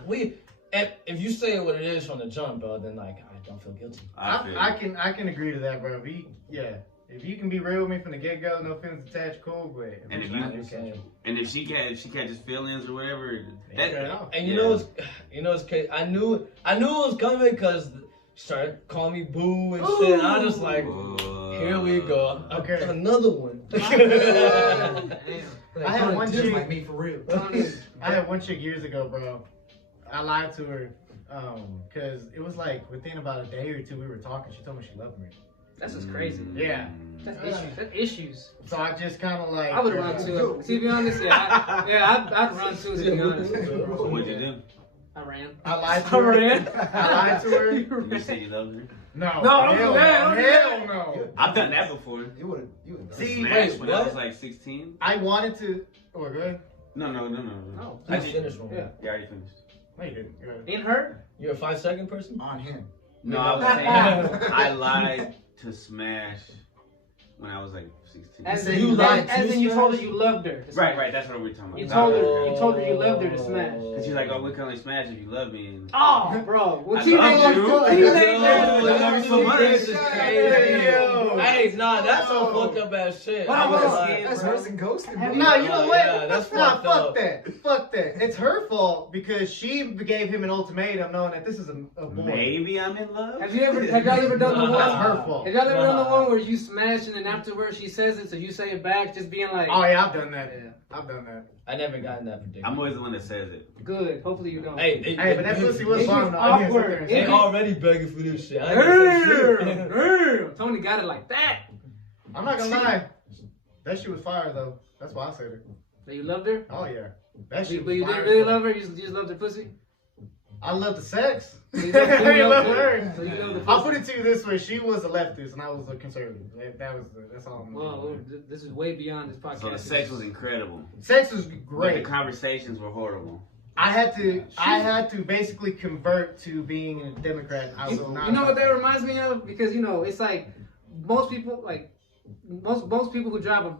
if you say what it is from the jump, bro, then like I don't feel guilty. I can agree to that, bro. If you can be real with me from the get go, no feelings attached, cool. But And if she catches feelings or whatever, and you know it's crazy. I knew it was coming because she started calling me boo and shit. And I was just like, here we go. Okay. Another one. I had one chick like me for real. I had one chick years ago, bro. I lied to her, cause it was like within about a day or two we were talking. She told me she loved me. That's just crazy. Yeah. That's issues. That's issues. So I just kind of like. I would run too. To be honest, I'd run too. To be honest. So what'd you do? I ran. I lied to her. I lied to her. You said you loved her? No. don't Hell do that, no. don't do that. Hell no. I've done that before. You would have. See, Smashed when I what? was like 16. I wanted to. Oh, go ahead. No. No. I finished one. Yeah. You already finished. No, you didn't. Go ahead. In her? You're a 5-second person? On him. No, I was saying I lied to smash when I was like 16. As said in you lied as to in you told her smash? you loved her. Right, that's what we're talking about. You told her you loved her to smash. Cause she's like, oh, we can only smash if you love me. And Oh, bro. Well, I love you. teenagers. I love you so much. This is crazy. Yo. Hey, nah, that's some fucked up ass shit. I was like, That's worse than ghosting. bro. No, you know what? Yeah, that's Nah, fucked fuck up. that. Fuck that. It's her fault because she gave him an ultimatum knowing that this is a boy. maybe I'm in love. Have y'all ever done the That's one? her fault. Have y'all ever done the one where you smash and then afterwards she says it, so you say it back, just being like, Oh yeah, I've done that. Yeah. I've done that. I never got in that predicament. I'm always the one that says it. good. Hopefully you don't. Hey, But that pussy was It's bomb though. I didn't sit there and they say it. already begging for this shit. I ain't gonna say shit. Damn. Tony got it like that. I'm not gonna lie. That shit was fire though. That's why I said it. So you loved her? Oh yeah. That shit But was you fire. didn't really love her? You just loved her pussy? I love the sex. So you I love love her. So you love the pussy? I'll put it to you this way: she was a leftist and I was a conservative. That's all. I'm Well, this is way beyond this podcast. So the sex was incredible. Sex was But the great. conversations were horrible. I had to basically convert to being a Democrat. I was not. You know what that reminds me of? Because it's like most people most people who drive a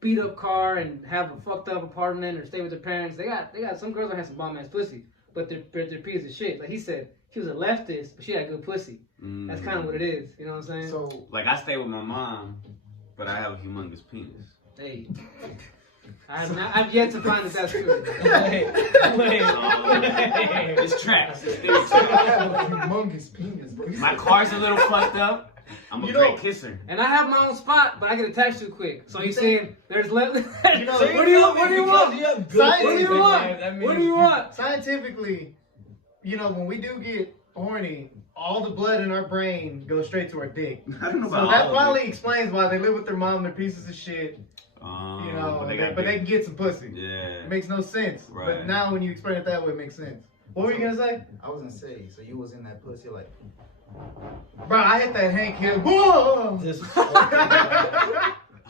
beat up car and have a fucked up apartment or stay with their parents, they got some girls that have some bomb ass pussy, but they're piece of shit. Like he said, she was a leftist, but she had good pussy. That's kind of what it is. You know what I'm saying? So Like I stay with my mom, but I have a humongous penis. Hey, I've yet to find that that's true. It's traps. It's I have a humongous penis, bro. My car's a little fucked up. I'm a You great know- kisser. And I have my own spot, but I get attached too quick. So he's saying there's left. You know, What do you want? What do you want? Science- What do you want? What do you want? Scientifically, when we do get horny, all the blood in our brain goes straight to our dick. I don't know So about that all probably of it. explains why they live with their mom. They're pieces of shit. But they got But they can get some pussy. Yeah. It makes no sense. Right. But now when you explain it that way, it makes sense. What were you gonna say? I was gonna say, so you was in that pussy like, Bro, I hit that Hank Hill. Whoa! This.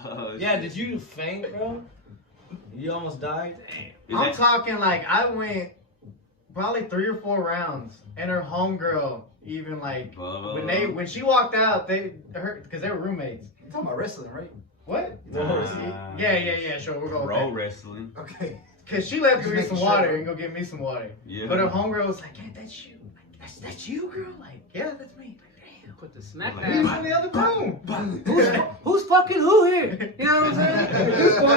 Oh, Yeah, shit. did you faint, bro? You almost died. Is I'm that- talking like I went probably 3 or 4 rounds, and her homegirl even like when she walked out, because they were roommates. You're talking about wrestling, right? What? Nah. Yeah, sure, we'll go with Pro that. wrestling. Okay. Cause she left to Just get some making water sure. and go get me some water. Yeah. But her homegirl was like, "Yeah, that's you. Like, that's you, girl. Like, yeah, that's me." Like, damn. Put the smack Like, He's down. in the other room. Who's fucking who here? You know what I'm saying? This boy.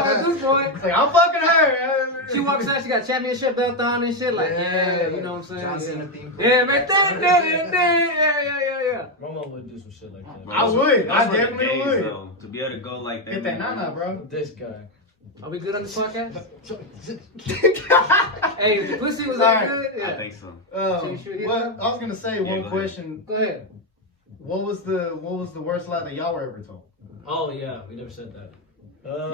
It's like, I'm fucking her. She walks out, she got championship belt on and shit. Like, yeah, you know what I'm saying? John Yeah. Cena theme. Yeah, man, yeah. My mom would do some shit like that. I would. I Those were the definitely days, would. though, to be able to go like that. Hit that nana, bro. This guy. Are we good on this podcast? Hey, if the pussy was Alright. that good, I yeah. think so. Um, you sure you what did? I was gonna say, Yeah, go one ahead. question. Go ahead. What was the worst lie that y'all were ever told? Oh yeah, we never said that.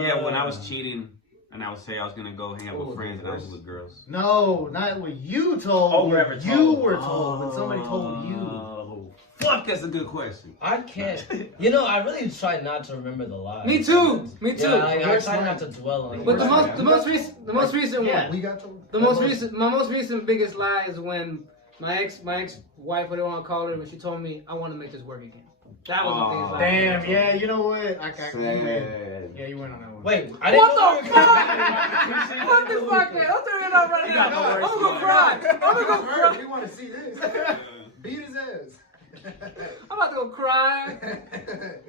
Yeah, when I was cheating, and I would say I was gonna go hang out with friends, and I was with girls. No, not what you told. Oh, what whoever you told. were told. When somebody told you. Oh, fuck, that's a good question. I can't. You know, I really try not to remember the lies. Me too. Me too. Yeah, I Worst try lie. not to dwell on it. But the Worst most recent Yeah. one. We got told. My most recent biggest lie is when my ex wife, whatever I want to call her, when she told me I want to make this work again. That was the biggest lie. Damn. Yeah. You know what? Sad. Yeah, you went on that one. Wait, I didn't know What we the were fuck? What the fuck, man? Don't throw it out right You now. got no I'm words gonna go for cry. I'm gonna go cry. We want to see this. Beat his ass. I'm about to go cry.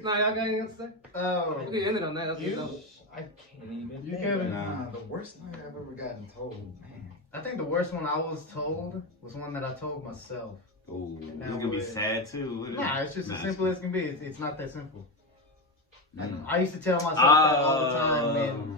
No, y'all got anything to say? Oh. We can end it on that. That's You? good. I can't even. You think. Kevin? Nah. The worst lie I've ever gotten told, man. I think the worst one I was told was one that I told myself. Ooh, this is Now gonna be what? sad too. isn't it? Nah, it's just Nah, as simple as can be. It's not that simple. Mm. I used to tell myself that all the time, Oh. man.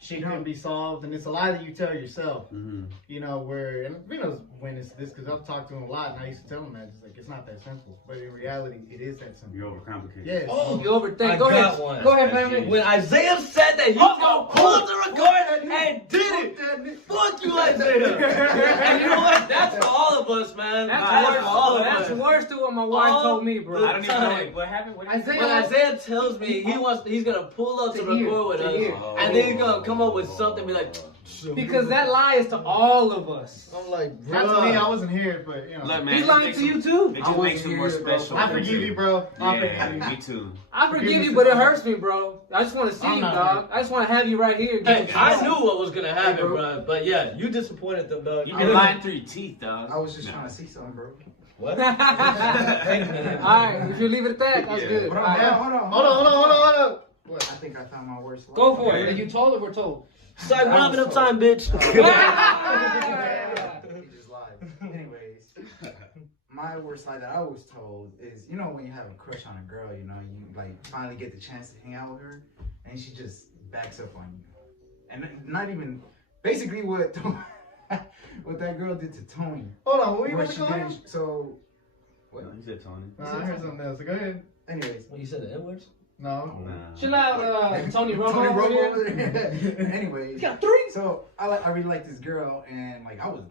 Shit couldn't be solved, and it's a lie that you tell yourself. Mhm. You know, where, and Vino's witness to this because I've talked to him a lot, and I used to tell him that. It's like, it's not that simple. But in reality, it is that simple. You're overcomplicated. Yes. Oh, You overthink. I Go got ahead. one. Go ahead, That's family. genius. When Isaiah said that he was gonna pull up the record and did it. Fuck you, Isaiah. And you know what? That's for all of us, man. That's for all of That's us. worse than what my wife All told me, bro. I don't even know Time. what happened. What Isaiah- When Isaiah tells me he's gonna pull up to To hear, record with to us, hear. and then he's gonna come up with something, be like, Because that lie is to all of us. I'm like, Not to me, I wasn't here, but, you know. Look, man, He's it lying makes to you them- too. It I just wasn't makes them more here, bro. special. I forgive you, bro. I Yeah, forgive you. me too. I forgive Forgive you, me but it some- hurts me, bro. I just want to see I'm you, not dog. I just want to have you right here. hey, I knew what was gonna happen, Hey, bro. bro. But yeah, you disappointed them, dog. You've been lying through your teeth, dog. I was just trying to see something, bro. What? All right, if you leave it at that, that's Yeah. good. Hold All on, right. hold on. What? I think I found my worst lie. Go for it. Yeah. Are you told or we're told? It's like I robbing was up told. time, bitch. He just lied. Anyways, my worst lie that I was told is, you know, when you have a crush on a girl, you know, you like finally get the chance to hang out with her, and she just backs up on you, and not even basically what what that girl did to Toney. Hold on, what were you What about to she call him? did. So, What? You said Tony. Nah, I heard something else. Go ahead. anyways, When you said the N-words? No. Nah. Chill out, Tony Romo Tony over Romo here. over there. Anyways, You got 3? so I really like this girl, and like I was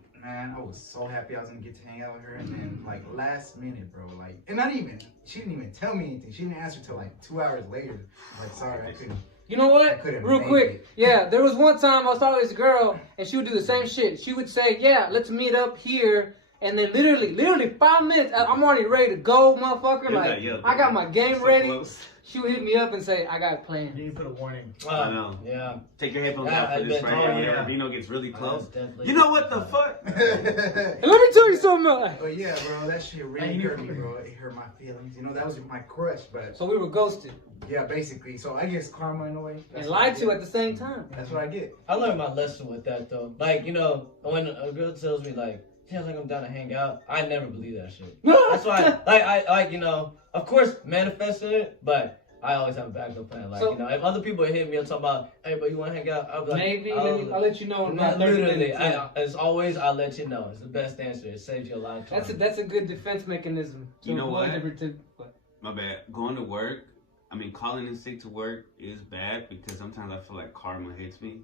so happy I was gonna get to hang out with her, and then like last minute, bro, like, and not even, she didn't even tell me anything. She didn't answer till like 2 hours later. Like, sorry, I couldn't. You know I what? couldn't Real make quick. it. Yeah, there was one time I was talking to this girl, and she would do the same shit. She would say, yeah, let's meet up here. And then literally 5 minutes, I'm already ready to go, motherfucker. Yeah, Like, yeah. I got my game So ready. close. She would hit me up and say, I got plans. You put a warning. I know. Yeah. Take your headphones Yeah, off for I this bet. right here. Oh, Whenever yeah. Vino gets really close. That's definitely- You know what the fuck? And let me tell you something. But yeah, bro, that shit really hurt me, bro. It hurt my feelings. You know, that was my crush, but So we were ghosted yeah, basically. So I guess karma in a way. and lied to at the same time. That's what I get. I learned my lesson with that though. Like, you know, when a girl tells me like, "Sounds like I'm down to hang out," I never believe that shit. That's why, I you know, of course, manifested it, but I always have a backup plan. Like, So- you know, if other people hit me up talking about, "Hey, but you want to hang out?" I'll be like, Maybe I'll let you know in about 30 literally, minutes. as always, I'll let you know. It's the best answer. It saves you a lot of time. That's a good defense mechanism. To You know avoid what? what? My bad. Going to work, I mean, calling in sick to work is bad because sometimes I feel like karma hits me.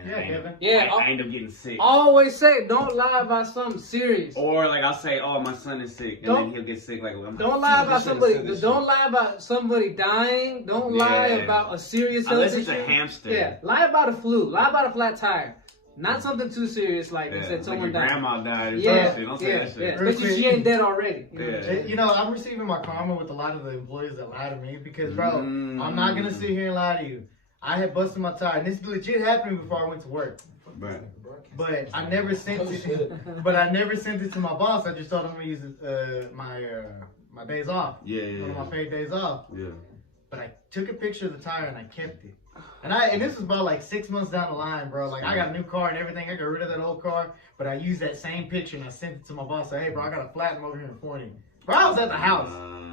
And Yeah, I end, Kevin. Yeah, I end up getting sick. always say don't lie about something serious. Or like I'll say, oh, my son is sick, and Don't- then he'll get sick. Like Don't lie about somebody. said this Don't lie about somebody dying. Don't lie Yeah. about a serious health unless it's issue. a hamster. Yeah, lie about a flu. Lie about a flat tire. Not something too serious like Yeah, said like someone your died. grandma died or Yeah, some shit. Don't say yeah, that shit. yeah. Real Especially quick. she ain't dead already. Yeah. You know, I'm receiving my karma with a lot of the employees that lie to me because, bro, Mm. I'm not gonna sit here and lie to you. I had busted my tire, and this legit happened before I went to work. Right. But I never sent Oh, it. shit. But I never sent it to my boss. I just told him I'm gonna use my days off, Yeah, one of my paid days off. yeah. But I took a picture of the tire and I kept it. And this was about like 6 months down the line, bro. Like I got a new car and everything. I got rid of that old car, but I used that same picture and I sent it to my boss. Said, hey, bro, I got a flat over here in 40. Bro, I was at the house.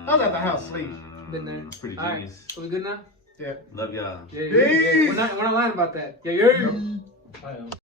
I was at the house sleep. Been there. Pretty All right, genius. so we good now? Yeah. Love y'all. Yeah. We're not lying about that. Yeah. I am.